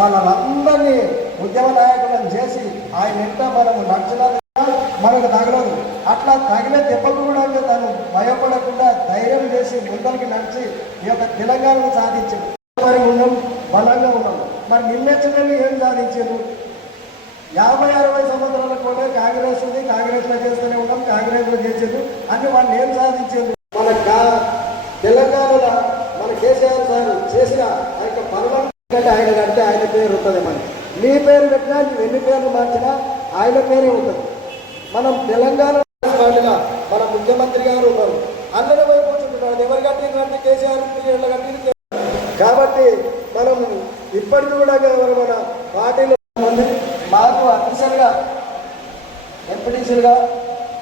మనలందరినీ ఉద్యమ నాయకులను చేసి ఆయన ఎంత మనము నడిచినా మనకు తగలదు. అట్లా తగిన దెబ్బకు కూడా తను భయపడకుండా ధైర్యం చేసి ముందరికి నడిచి ఈ యొక్క తెలంగాణను సాధించాడు. మరి ఉన్నాం, బలంగా ఉన్నాం. మరి నిన్నెచ్చని ఏం సాధించారు? 50-60 సంవత్సరాల కూడా కాంగ్రెస్ ఉంది, కాంగ్రెస్లో చేస్తూనే ఉన్నాం, కాంగ్రెస్లో చేసేది అన్ని వాళ్ళు ఏం సాధించారు? మన తెలంగాణలో మన కేసీఆర్ సార్ చేసిన ఆ యొక్క పనులు ఆయన కంటే ఆయన పేరు ఉంటుంది. మనకి నీ పేరు పెట్టినా నువ్వు ఎన్ని పేర్లు మార్చినా ఆయన పేరే ఉంటుంది. మనం తెలంగాణ పార్టీగా మన ముఖ్యమంత్రి గారు ఉన్నారు, అందరూ వైపు కూర్చుంటున్నారు. ఎవరు కట్టిన కేసీఆర్ పీరియడ్లో కట్టింది. కాబట్టి మనం ఇప్పటికీ కూడా మన పార్టీలో మాకు అఫీషియల్గా ఎంపీటీసీలుగా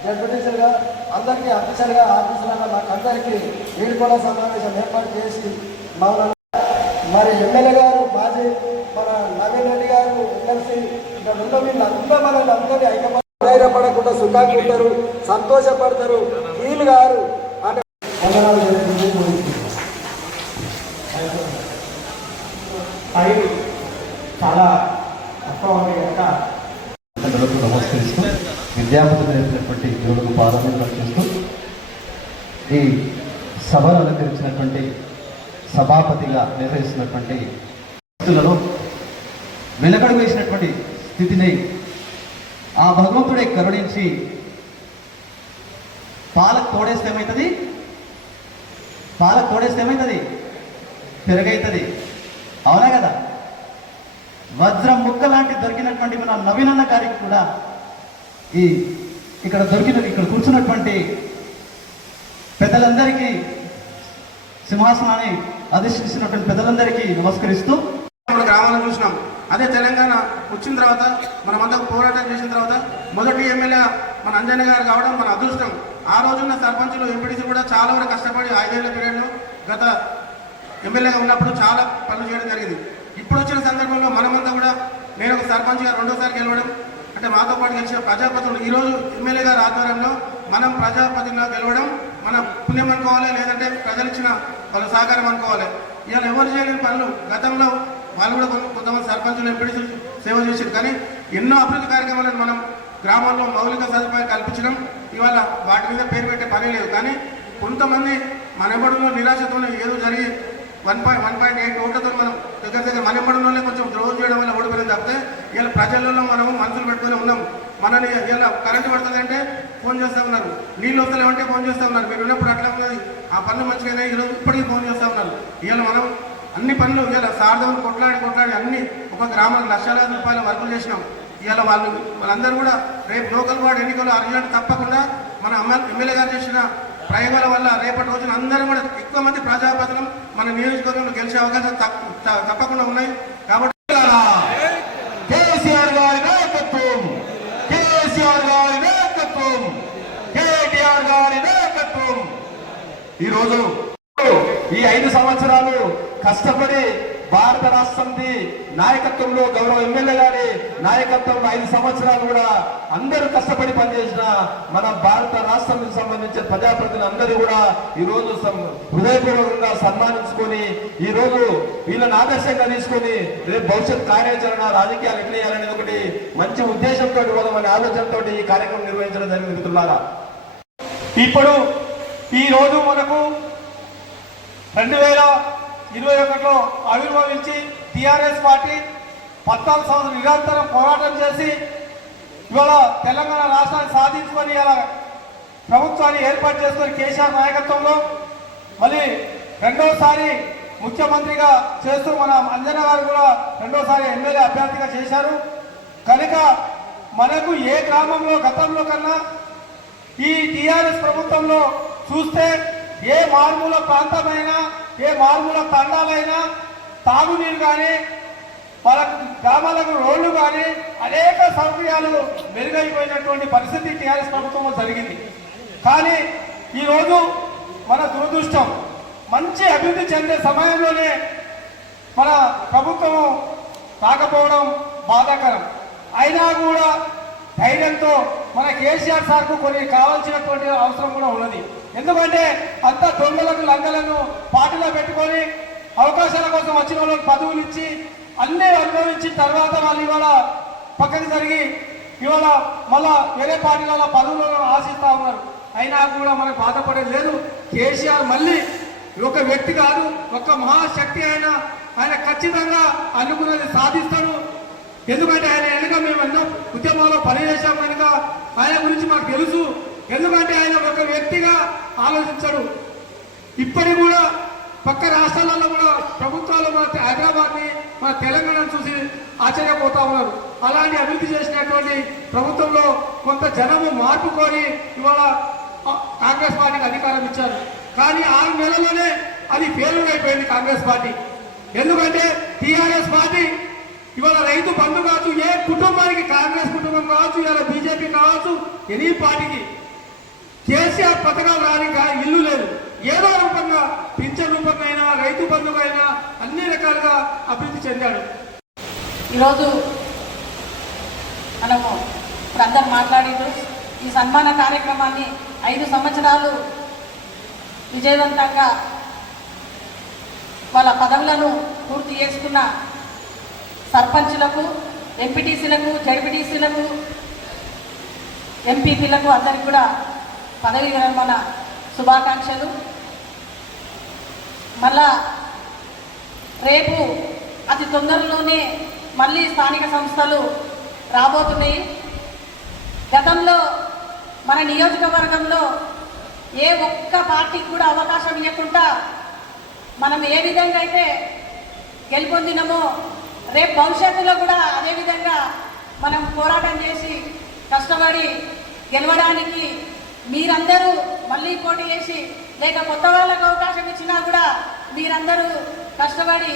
జడ్పీటీసీలుగా అందరికీ అఫీషియల్గా ఆఫీసులుగా మాకు అందరికీ వీడుకోవడం సమావేశం ఏర్పాటు చేసి మమ్మల్ని మరి ఎమ్మెల్యే గారు మాజీ మన నవీన్ రెడ్డి గారు ఎమ్మెల్సీ ఇక్కడ ఉన్న వీళ్ళందరూ మనల్ని అందరినీ ధైర్యపడకుండా సుఖంగా ఉంటారు, సంతోషపడతారు. వీళ్ళు గారు అంటే చాలా నమస్కరిస్తూ విద్యార్థులు నేర్పినటువంటి యువకు పాదములు చేస్తూ ఈ సభను అలంకరించినటువంటి సభాపతిగా నిర్వహిస్తున్నటువంటి వ్యక్తులను వెనకడుగు వేసినటువంటి స్థితిని ఆ భగవంతుడే కరుణించి పాలకు తోడేస్తే ఏమవుతుంది? పెరుగైతుంది. అవునా కదా? వజ్రం ముక్క లాంటి దొరికినటువంటి మన నవీనన్న గారికి కూడా ఇక్కడ కూర్చున్నటువంటి పెద్దలందరికీ, సింహాసనాన్ని అధిష్ఠిస్తున్నటువంటి పెద్దలందరికీ నమస్కరిస్తూ గ్రామాలను చూసినాం. అదే తెలంగాణ వచ్చిన తర్వాత మనమంతా పోరాటం చేసిన తర్వాత మొదటి ఎమ్మెల్యే మన అంజన్న గారు కావడం మన అదృష్టం. ఆ రోజున్న సర్పంచులు ఎంపీటీసీ కూడా చాలా వరకు కష్టపడి 5 ఏళ్ల పీరియడ్లో గత ఎమ్మెల్యేగా ఉన్నప్పుడు చాలా పనులు చేయడం జరిగింది. ఇప్పుడు వచ్చిన సందర్భంలో మనమంతా కూడా నేను ఒక సర్పంచ్గా 2వ సారి గెలవడం అంటే మాతో పాటు గెలిచిన ప్రజాపతులు ఈరోజు ఎమ్మెల్యే గారి ఆధ్వర్యంలో మనం ప్రజాపతిగా గెలవడం మన పుణ్యం అనుకోవాలి, లేదంటే ప్రజలు ఇచ్చిన వాళ్ళ సహకారం అనుకోవాలి. ఇవాళ ఎవరు చేయలేని పనులు గతంలో వాళ్ళు కూడా కొంతమంది సర్పంచులు ఎంపీటీసీలు సేవ చేశారు. కానీ ఎన్నో అభివృద్ధి కార్యక్రమాలను మనం గ్రామాల్లో మౌలిక సదుపాయాలు కల్పించడం ఇవాళ వాటి మీద పేరు పెట్టే పని లేదు. కానీ కొంతమంది మన ఎంబడిలో నిరాశతో ఏదో జరిగి 1.8 ఓట్లతో మనం దగ్గర మన ఎంబడిలోనే కొంచెం ద్రోహం చేయడం వల్ల ఓడిపోయింది తప్పితే ఇలా ప్రజలలో మనము మనసులు పెట్టుకుని ఉన్నాం. మనని ఇలా కరెంటు పడుతుంది అంటే ఫోన్ చేస్తూ ఉన్నారు, నీళ్ళు వస్తలేమంటే ఫోన్ చేస్తూ ఉన్నారు. మీరు ఉన్నప్పుడు అట్లా ఉన్నది, ఆ పనులు మంచిగా ఈరోజు ఇప్పటికీ ఫోన్ చేస్తూ ఉన్నారు. ఇవాళ మనం అన్ని పనులు ఇలా సార్దవులు కొట్లాడి అన్ని ఒక గ్రామానికి లక్షలాది రూపాయల వర్కులు చేసినాం. ఇవాళ వాళ్ళందరూ కూడా రేపు లోకల్ వార్డు ఎన్నికలు అర్జెంట్ తప్పకుండా మన ఎమ్మెల్యే గారు చేసిన ప్రయోగాల వల్ల రేపటి రోజున అందరూ కూడా ఎక్కువ మంది ప్రజాపతులు మన నియోజకవర్గంలో గెలిచే అవకాశాలు తప్పకుండా ఉన్నాయి. కాబట్టి కేసీఆర్ గారి నాయకత్వం, కేటీఆర్ గారి నాయకత్వం. ఈరోజు ఈ 5 సంవత్సరాలు కష్టపడి భారత రాష్ట్రంది నాయకత్వంలో గౌరవ ఎమ్మెల్యే గారి నాయకత్వంలో 5 సంవత్సరాలు కూడా అందరూ కష్టపడి పనిచేసిన మన భారత రాష్ట్రానికి సంబంధించిన ప్రజాప్రతినిధులు అందరూ కూడా ఈరోజు హృదయపూర్వకంగా సన్మానించుకొని ఈరోజు వీళ్ళని ఆదర్శంగా తీసుకొని రేపు భవిష్యత్ కార్యాచరణ రాజకీయాలు ఎట్లా చేయాలనేది ఒకటి మంచి ఉద్దేశంతో మన ఆలోచనతో ఈ కార్యక్రమం నిర్వహించడం జరిగింది. ఇప్పుడు ఈ రోజు మనకు 2021లో ఆవిర్భవించి టీఆర్ఎస్ పార్టీ 14 సంవత్సరాలు నిరంతరం పోరాటం చేసి ఇవాళ తెలంగాణ రాష్ట్రాన్ని సాధించుకొని ఇలా ప్రభుత్వాన్ని ఏర్పాటు చేసుకొని కేసీఆర్ నాయకత్వంలో మళ్ళీ 2వసారి ముఖ్యమంత్రిగా చేస్తూ మన అంజన్న గారు కూడా 2వసారి ఎమ్మెల్యే అభ్యర్థిగా చేశారు. కనుక మనకు ఏ గ్రామంలో గతంలో కన్నా ఈ టీఆర్ఎస్ ప్రభుత్వంలో చూస్తే ఏ మారుమూల ప్రాంతమైనా ఏ మారుమూల తండాలైనా తాగునీరు కానీ వాళ్ళ గ్రామాలకు రోడ్లు కానీ అనేక సౌకర్యాలు మెరుగైపోయినటువంటి పరిస్థితి టీఆర్ఎస్ ప్రభుత్వంలో జరిగింది. కానీ ఈరోజు మన దురదృష్టం మంచి అభివృద్ధి చెందే సమయంలోనే మన ప్రభుత్వం రాకపోవడం బాధాకరం. అయినా కూడా ధైర్యంతో మన కేసీఆర్ సార్కు కొన్ని కావాల్సినటువంటి అవసరం కూడా ఉన్నది. ఎందుకంటే అంత దొంగలకు లంగలను పార్టీలో పెట్టుకొని అవకాశాల కోసం వచ్చిన వాళ్ళకి పదవులు ఇచ్చి అన్నీ అనుభవించిన తర్వాత వాళ్ళు ఇవాళ పక్కకి జరిగి ఇవాళ మళ్ళా వేరే పార్టీల పదవులను ఆశిస్తా ఉన్నారు. అయినా కూడా మనకు బాధపడేది లేదు. కేసీఆర్ మళ్ళీ ఒక వ్యక్తి కాదు, ఒక మహాశక్తి ఆయన ఖచ్చితంగా అనుకున్నది సాధిస్తాడు. ఎందుకంటే ఆయన వెనుక మేము ఎన్నో ఉద్యమాల్లో పనిచేసాం కనుక ఆయన గురించి మాకు తెలుసు. ఎందుకంటే ఆయన ఒక వ్యక్తిగా ఆలోచించడు. ఇప్పటికి కూడా పక్క రాష్ట్రాలలో కూడా ప్రభుత్వాలు మన హైదరాబాద్ని మన తెలంగాణను చూసి ఆశ్చర్యపోతా ఉన్నారు. అలాంటి అభివృద్ధి చేసినటువంటి ప్రభుత్వంలో కొంత జనము మార్పు కోరి ఇవాళ కాంగ్రెస్ పార్టీకి అధికారం ఇచ్చారు. కానీ 6 నెలల్లోనే అది ఫెయిల్యూర్ అయిపోయింది కాంగ్రెస్ పార్టీ. ఎందుకంటే టీఆర్ఎస్ పార్టీ ఇవాళ రైతు బంధు కావచ్చు, ఏ కుటుంబానికి కాంగ్రెస్ కుటుంబం కావచ్చు, ఇవాళ బీజేపీ కావచ్చు, ఎనీ పార్టీకి కేసీఆర్ పథకాలు రానిక ఇల్లు లేదు. ఏదో రూపంగా పింఛన్ రూపంగా అయినా రైతు బంధుగా అయినా అన్ని రకాలుగా అభివృద్ధి చెందాడు. ఈరోజు మనము ఇప్పుడు అందరు మాట్లాడిండ్రు. ఈ సన్మాన కార్యక్రమాన్ని 5 సంవత్సరాలు విజయవంతంగా వాళ్ళ పదవులను పూర్తి చేసుకున్న సర్పంచులకు, ఎంపీటీసీలకు, జడ్పీటీసీలకు, ఎంపీపీలకు అందరికి కూడా పదవి విరమణ శుభాకాంక్షలు. మళ్ళా రేపు అతి తొందరలోనే మళ్ళీ స్థానిక సంస్థలు రాబోతున్నాయి. గతంలో మన నియోజకవర్గంలో ఏ ఒక్క పార్టీకి కూడా అవకాశం ఇవ్వకుండా మనం ఏ విధంగా అయితే గెలుపొందినామో రేపు భవిష్యత్తులో కూడా అదేవిధంగా మనం పోరాటం చేసి కష్టపడి గెలవడానికి మీరందరూ మళ్ళీ పోటీ చేసి లేక కొత్త వాళ్ళకు అవకాశం ఇచ్చినా కూడా మీరందరూ కష్టపడి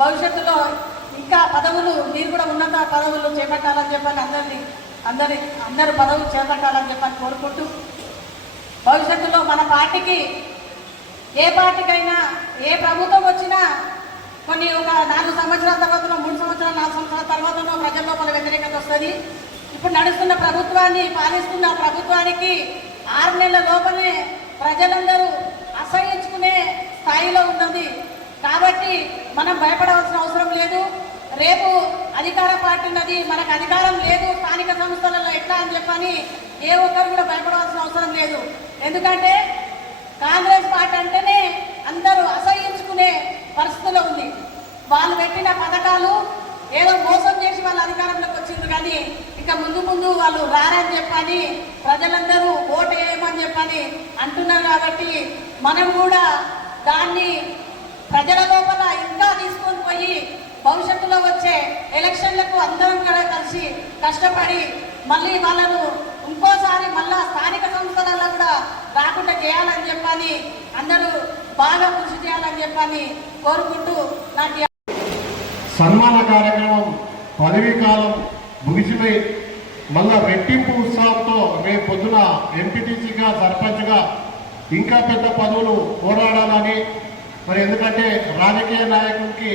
భవిష్యత్తులో ఇంకా పదవులు మీరు కూడా ఉన్నత పదవులు చేపట్టాలని చెప్పని అందరూ పదవులు చేపట్టాలని చెప్పని కోరుకుంటూ భవిష్యత్తులో మన పార్టీకి ఏ పార్టీకైనా ఏ ప్రభుత్వం వచ్చినా కొన్ని ఒక 4 సంవత్సరాల తర్వాత 3 సంవత్సరాలు 4 సంవత్సరాల తర్వాత ప్రజల లోపల వ్యతిరేకత వస్తుంది. ఇప్పుడు నడుస్తున్న ప్రభుత్వాన్ని పాలిస్తున్న ప్రభుత్వానికి 6 నెలల లోపలే ప్రజలందరూ అసహించుకునే స్థాయిలో ఉన్నది. కాబట్టి మనం భయపడవలసిన అవసరం లేదు. రేపు అధికార పార్టీ ఉన్నది, మనకు అధికారం లేదు స్థానిక సంస్థలలో ఎట్లా అని చెప్పని ఏ ఒక్కరు కూడా భయపడవలసిన అవసరం లేదు. ఎందుకంటే కాంగ్రెస్ పార్టీ అంటేనే అందరూ అసహించుకునే పరిస్థితిలో ఉంది. వాళ్ళు పెట్టిన పథకాలు ఏదో మోసం చేసి వాళ్ళ అధికారంలోకి వచ్చింది, కానీ ఇంకా ముందు వాళ్ళు రారని చెప్పని ప్రజలందరూ ఓటు వేయమని చెప్పని అంటున్నారు. కాబట్టి మనం కూడా దాన్ని ప్రజల లోపల ఇంకా తీసుకొని పోయి భవిష్యత్తులో వచ్చే ఎలక్షన్లకు అందరం కూడా కలిసి కష్టపడి మళ్ళీ వాళ్ళను ఇంకోసారి మళ్ళా స్థానిక సంస్థలలో కూడా రాకుండా చేయాలని చెప్పని అందరూ బాగా కృషి చేయాలని చెప్పని కోరుకుంటూ నాకు సన్మాన కార్యక్రమం పదవీ కాలం ముగిసిపోయి మళ్ళా రెట్టింపు ఉత్సాహంతో రేపు పొద్దున ఎంపీటీసీగా సర్పంచ్గా ఇంకా పెద్ద పదవులు పోరాడాలని, మరి ఎందుకంటే రాజకీయ నాయకుడికి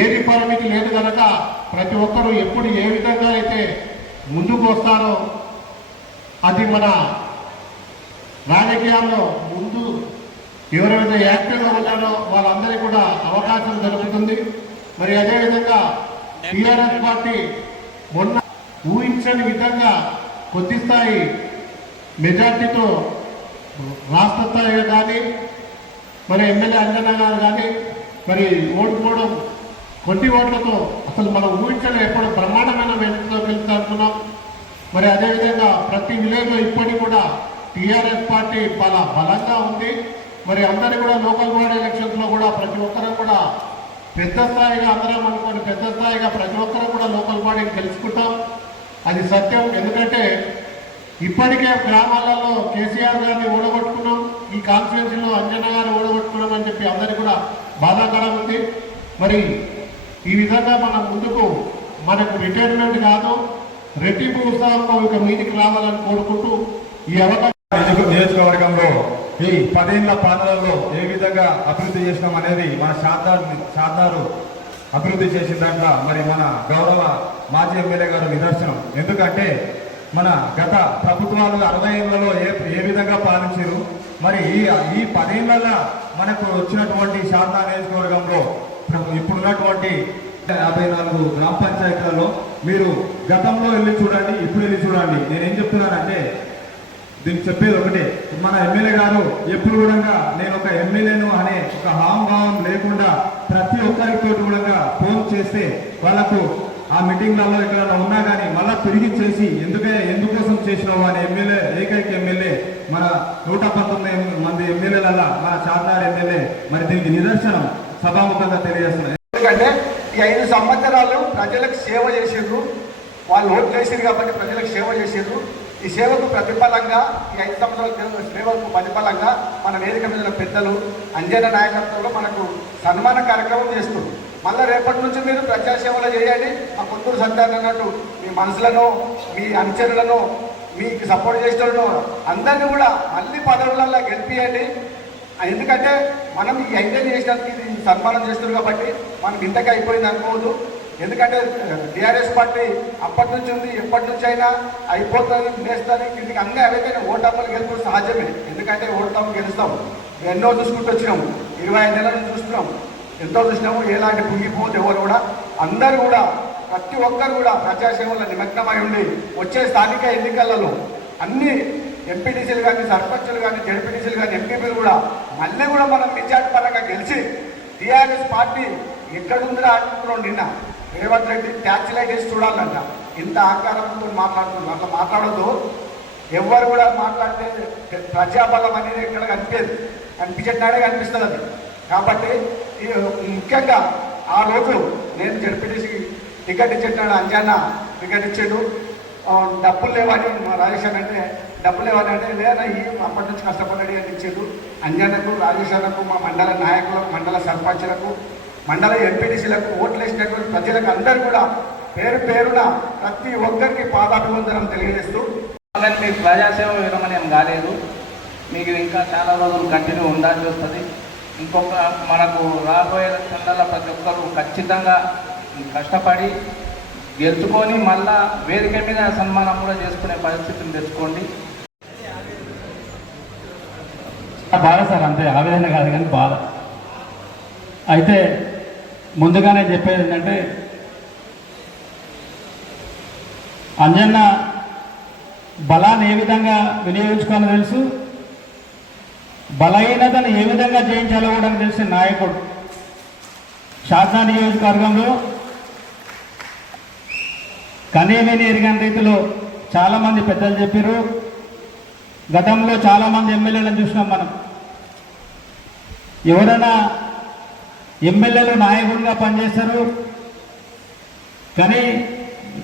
ఏది పరిమితి లేదు కనుక ప్రతి ఒక్కరూ ఎప్పుడు ఏ విధంగా అయితే ముందుకు వస్తారో అది మన రాజకీయాల్లో ముందు ఎవరైతే యాక్టివ్గా ఉన్నారో వాళ్ళందరికీ కూడా అవకాశం దొరుకుతుంది. మరి అదేవిధంగా టీఆర్ఎస్ పార్టీ మొన్న ఊహించని విధంగా కొద్ది స్థాయి మెజార్టీతో రాష్ట్ర స్థాయిగా కానీ మరి ఎమ్మెల్యే అంజనా గారు కానీ మరి ఓడిపోవడం కొద్ది ఓట్లతో అసలు మనం ఊహించడం ఎప్పుడు బ్రహ్మాండమైన మెజార్టీతో గెలుస్తున్నాం. మరి అదేవిధంగా ప్రతి విలేజ్లో ఇప్పటికి కూడా టీఆర్ఎస్ పార్టీ చాలా బలంగా ఉంది. మరి అందరూ కూడా లోకల్ బాడీ ఎలక్షన్స్లో కూడా ప్రతి ఒక్కరూ కూడా పెద్ద స్థాయిగా అందరం అనుకోని పెద్ద స్థాయిగా ప్రతి ఒక్కరూ కూడా లోకల్ బాడీని గెలుచుకుంటాం. అది సత్యం. ఎందుకంటే ఇప్పటికే గ్రామాలలో కేసీఆర్ గారిని ఓడగొట్టుకున్నాం, ఈ కాన్స్టిట్యున్సీలో అంజనా గారిని ఓడగొట్టుకున్నాం అని చెప్పి అందరికీ కూడా బాధాకరం ఉంది. మరి ఈ విధంగా మనం ముందుకు మనకు రిటైర్మెంట్ కాదు రెట్టింపు ఉత్సాహంతో ఇక మీదికి రావాలని కోరుకుంటూ ఈ అవకాశం నియోజకవర్గంలో ఈ 10 ఏళ్ల పాలనలో ఏ విధంగా అభివృద్ధి చేసినాం అనేది మన షాద్దారు అభివృద్ధి చేసిన దాంట్లో మరి మన గౌరవ మాజీ ఎమ్మెల్యే గారు నిదర్శనం. ఎందుకంటే మన గత ప్రభుత్వాలు 60 ఏళ్లలో ఏ విధంగా పాలించారు, మరి ఈ 10 ఏళ్లలో మనకు వచ్చినటువంటి షాద్దార్ నియోజకవర్గంలో ఇప్పుడున్నటువంటి 54 గ్రామ పంచాయతీలలో మీరు గతంలో వెళ్ళి చూడండి, ఇప్పుడు వెళ్ళి చూడండి. నేనేం చెప్తున్నానంటే దీనికి చెప్పేది ఒకటే, మన ఎమ్మెల్యే గారు ఎప్పుడు కూడా నేను ఒక ఎమ్మెల్యేను అనే ఒక హావభావం లేకుండా ప్రతి ఒక్కరితో కూడా ఫోన్ చేస్తే వాళ్ళకు ఆ మీటింగ్లలో ఎక్కడైనా ఉన్నా కానీ మళ్ళా తిరిగి చేసి ఎందుకోసం చేసినావు అనే ఎమ్మెల్యే, ఏకైక ఎమ్మెల్యే మన 119 మంది ఎమ్మెల్యేలలో మన చార్మినార్ ఎమ్మెల్యే. మరి దీనికి నిదర్శనం సభాముఖంగా తెలియజేస్తున్నాయి. ఎందుకంటే ఈ 5 సంవత్సరాలు ప్రజలకు సేవ చేసిండ్రు, వాళ్ళు ఓట్లు వేసారు కాబట్టి ప్రజలకు సేవ చేసిండ్రు. ఈ సేవకు ప్రతిఫలంగా ఈ 5 సంవత్సరాల సేవకు ప్రతిఫలంగా మన వేదిక మీద పెద్దలు అంజన నాయకత్వంలో మనకు సన్మాన కార్యక్రమం చేస్తున్నారు. మళ్ళీ రేపటి నుంచి మీరు ప్రజాసేవలు చేయండి. మా కొత్తూరు సంతానం అన్నట్టు మీ మనసులను, మీ అనుచరులను, మీకు సపోర్ట్ చేసేటోళ్ళను అందరినీ కూడా మళ్ళీ పదవులలో గెలిపియండి. ఎందుకంటే మనం ఈ 5 చేసినందుకు ఇది సన్మానం చేస్తున్నారు కాబట్టి మనం ఇంతకే అయిపోయింది అనుకోవద్దు. ఎందుకంటే టీఆర్ఎస్ పార్టీ అప్పటి నుంచి ఉంది, ఎప్పటి నుంచి అయినా అయిపోతుంది, నేస్తుంది, కిందికి అన్నీ అవైతే ఓటమ్మలు గెలుపు సహజమే. ఎందుకంటే ఓటమ్మలు గెలుస్తాం, ఎన్నో చూసుకుంటూ వచ్చినాము, 25 నెలల నుంచి చూస్తున్నాము, ఎంతో చూసినాము. ఎలాంటి పుంగిపోతే ఎవరు కూడా అందరూ కూడా ప్రతి ఒక్కరు కూడా ప్రజాసేవలో నిమగ్నమై ఉండి వచ్చే స్థానిక ఎన్నికలలో అన్ని ఎంపీటీసీలు కానీ, సర్పంచులు కానీ, జడ్పీటీసీలు కానీ, ఎంపీపీలు కూడా మళ్ళీ కూడా మనం మెజార్టీ పరంగా గెలిచి టీఆర్ఎస్ పార్టీ ఎక్కడుందిరా అంటున్నాం. నిన్న రేవంత్ రెడ్డి ట్యాక్స్ లైట్ వేసి చూడాలంట. ఇంత ఆకారంతో మాట్లాడుతున్నారు, అట్లా మాట్లాడద్దు. ఎవరు కూడా మాట్లాడితే ప్రజాబలం అనేది ఎక్కడ కనిపించేటాడే కనిపిస్తుంది అది. కాబట్టి ముఖ్యంగా ఆ రోజు నేను జడ్పీటీసీ టికెట్ ఇచ్చేటాడు, అంజన్న టికెట్ ఇచ్చాడు. డబ్బులు లేవని మా రాజేష్ అంటే డబ్బులు లేవని అంటే లేదా ఈ అప్పటి నుంచి కష్టపడి అని ఇచ్చాడు. అంజన్నకు, రాజేష్ అన్నకు, మా మండల నాయకులకు, మండల సర్పంచులకు, మండల ఎంపీటీసీలకు, ఓట్లు వేసినటువంటి ప్రజలకు అందరూ కూడా పేరు పేరున ప్రతి ఒక్కరికి పాదాభివందనం తెలియజేస్తూ, మీకు ప్రజాసేవ విరమణం కాలేదు, మీకు ఇంకా చాలా రోజులు కంటిన్యూ ఉండాల్సి వస్తుంది. ఇంకొక మనకు రాబోయే ఎలక్షన్లలో ప్రతి ఒక్కరు ఖచ్చితంగా కష్టపడి గెలుచుకొని మళ్ళా వేదిక మీద సన్మానం కూడా చేసుకునే పరిస్థితిని తెచ్చుకోండి. బాధ సార్, అంతే, ఆవేదన కాదు కానీ బాధ. అయితే ముందుగానే చెప్పేది ఏంటంటే, అంజన్న బలాన్ని ఏ విధంగా వినియోగించుకోవాలో తెలుసు, బలహీనతను ఏ విధంగా జయించాలో కూడా తెలిసిన నాయకుడు. శాసన నియోజకవర్గంలో కనేవిని ఎరిగిన రీతిలో చాలామంది పెద్దలు చెప్పారు. గతంలో చాలామంది ఎమ్మెల్యేలను చూసినాం మనం. ఎవరైనా ఎమ్మెల్యేలు నాయకుడిగా పనిచేస్తారు, కానీ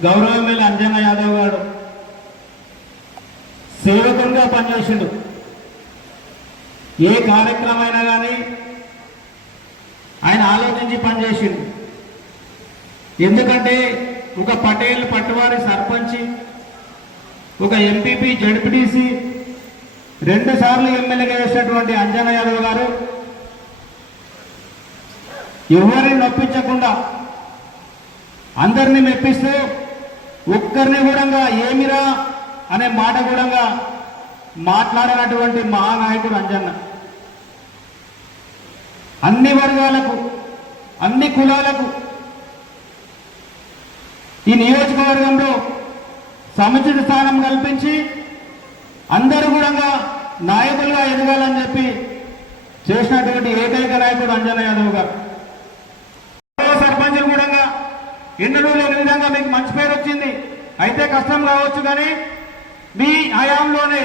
గౌరవ ఎమ్మెల్యే అంజన్న యాదవ్ గారు సేవకునిగా పనిచేసిండు. ఏ కార్యక్రమం అయినా కానీ ఆయన ఆలోచించి పనిచేసిండు. ఎందుకంటే ఒక పటేల్ పట్టువారి సర్పంచి, ఒక ఎంపీపీ, జడ్పీటీసీ, 2 సార్లు ఎమ్మెల్యేగా చేసినటువంటి అంజన్న యాదవ్ గారు ఎవరిని నొప్పించకుండా అందరినీ మెప్పిస్తూ ఒక్కరిని కూడా ఏమిరా అనే మాట కూడా మాట్లాడినటువంటి మహానాయకుడు అంజన్న. అన్ని వర్గాలకు, అన్ని కులాలకు ఈ నియోజకవర్గంలో సముచిత స్థానం కల్పించి అందరూ కూడా నాయకులుగా ఎదగాలని చెప్పి చేసినటువంటి ఏకైక నాయకుడు అంజన్న యాదవ్ గారు. సర్పంచులు కూడా ఎన్నడూ లేని విధంగా మీకు మంచి పేరు వచ్చింది. అయితే కష్టం కావచ్చు, కానీ మీ హయాంలోనే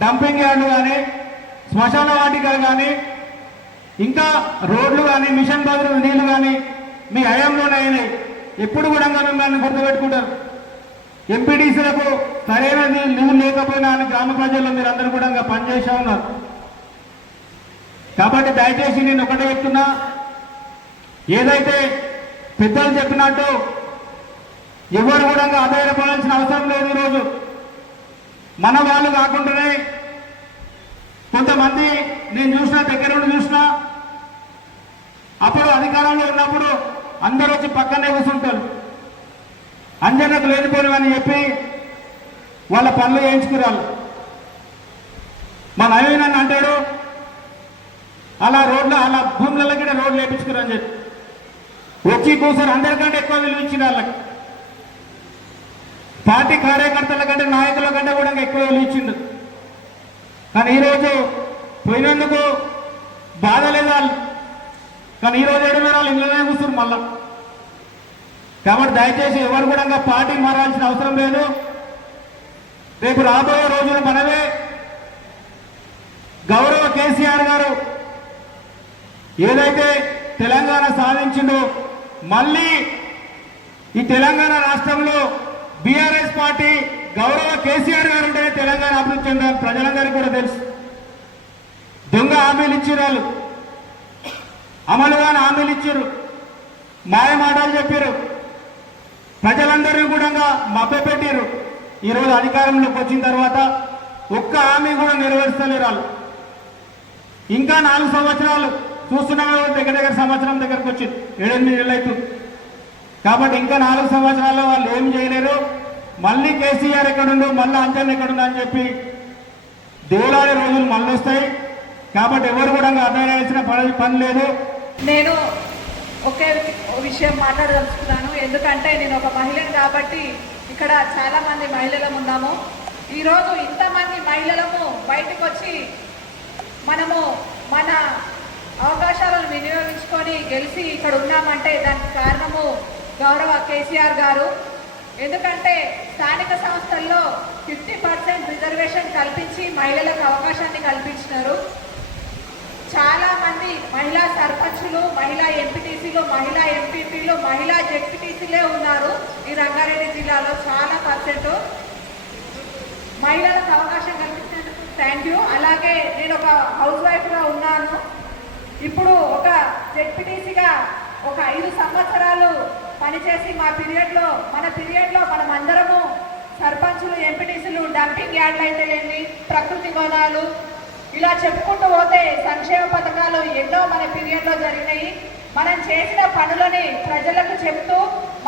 డంపింగ్ యార్డులు కానీ, శ్మశాన వాటికలు కానీ, ఇంకా రోడ్లు కానీ, మిషన్ బదులు నీళ్లు కానీ మీ హయాంలోనే అయినాయి. ఎప్పుడు కూడా మిమ్మల్ని గుర్తుపెట్టుకుంటారు. ఎంపీడీసీలకు సరైన నీళ్ళు లేకపోయినా అని గ్రామ ప్రజల్లో మీరు అందరూ కూడా పనిచేసే ఉన్నారు. కాబట్టి దయచేసి నేను ఒకటే చెప్తున్నా, ఏదైతే పెద్దలు చెప్పినట్టు ఎవరు కూడా ఆధారపడాల్సిన అవసరం లేదు. ఈరోజు మన వాళ్ళు కాకుండానే కొంతమంది నేను చూసినా, దగ్గర నుండి చూసినా, అప్పుడు అధికారంలో ఉన్నప్పుడు అందరూ వచ్చి పక్కనే కూర్చుంటారు. అంజనకు లేనిపోయినవని చెప్పి వాళ్ళ పనులు చేయించుకురాళ్ళు. మా నవీన్ అని అంటాడు, అలా రోడ్లు, అలా భూములకి రోడ్లు వేయించుకురని చెప్పి వచ్చి కూర్చొని అందరికంటే ఎక్కువ విలువ ఇచ్చిన వాళ్ళకి, పార్టీ కార్యకర్తల కంటే నాయకుల కంటే కూడా ఎక్కువ విలువ ఇచ్చిండు. కానీ ఈరోజు పోయినందుకు బాధ లేదు వాళ్ళు, కానీ ఈరోజు ఏడున్నర వాళ్ళు ఇంట్లోనే కూర్చున్నారు మళ్ళా. కాబట్టి దయచేసి ఎవరు కూడా పార్టీ మారాల్సిన అవసరం లేదు. రేపు రాబోయే రోజులు మనమే. గౌరవ కేసీఆర్ గారు ఏదైతే తెలంగాణ సాధించిందో మళ్ళీ ఈ తెలంగాణ రాష్ట్రంలో బీఆర్ఎస్ పార్టీ గౌరవ కేసీఆర్ గారు ఉంటేనే తెలంగాణ అభివృద్ధి చెందాలి. ప్రజలందరికీ కూడా తెలుసు. దొంగ హామీలు ఇచ్చారు వాళ్ళు, అమలుగానే హామీలు ఇచ్చారు, మాయ మాటలు చెప్పారు, ప్రజలందరినీ కూడా మభ్యపెట్టారు. ఈరోజు అధికారంలోకి వచ్చిన తర్వాత ఒక్క హామీ కూడా నెరవేర్చలేరు వాళ్ళు. ఇంకా 4 సంవత్సరాలు చూస్తున్నామే, దగ్గర దగ్గర సంవత్సరం దగ్గరకు వచ్చి 7-8 నెలలు అవుతుంది. కాబట్టి ఇంకా 4 సంవత్సరాల్లో వాళ్ళు ఏం చేయలేరు. మళ్ళీ కేసీఆర్ ఎక్కడుండు, మళ్ళీ అంజన్ ఎక్కడుండు అని చెప్పి దేవులాడే రోజులు మళ్ళీ వస్తాయి. కాబట్టి ఎవరు కూడా అర్థం చేయాల్సిన పని లేదు. నేను ఒకే విషయం మాట్లాడదలుచుకున్నాను. ఎందుకంటే నేను ఒక మహిళను కాబట్టి ఇక్కడ చాలా మంది మహిళలం ఉన్నాము. ఈరోజు ఇంతమంది మహిళలము బయటకు వచ్చి మనము మన అవకాశాలను వినియోగించుకొని గెలిచి ఇక్కడ ఉన్నామంటే దానికి కారణము గౌరవ కేసీఆర్ గారు. ఎందుకంటే స్థానిక సంస్థల్లో 50% రిజర్వేషన్ కల్పించి మహిళలకు అవకాశాన్ని కల్పించినారు. చాలా మంది మహిళా సర్పంచులు, మహిళా ఎంపీటీసీలు, మహిళా ఎంపీపీలు, మహిళా జెడ్పీటీసీలే ఉన్నారు ఈ రంగారెడ్డి జిల్లాలో. చాలా పర్సెంట్ మహిళలకు అవకాశం కల్పించినందుకు థ్యాంక్ యూ. అలాగే నేను ఒక హౌస్ వైఫ్గా ఉన్నాను. ఇప్పుడు ఒక జెడ్పీటీసీగా ఒక 5 సంవత్సరాలు పనిచేసి మన పీరియడ్లో మనం అందరము సర్పంచులు, ఎంపీటీసీలు, డంపింగ్ యార్డ్లు అయితే లేని, ప్రకృతి వనాలు, ఇలా చెప్పుకుంటూ పోతే సంక్షేమ పథకాలు ఎన్నో మన పీరియడ్లో జరిగినాయి. మనం చేసిన పనులని ప్రజలకు చెప్తూ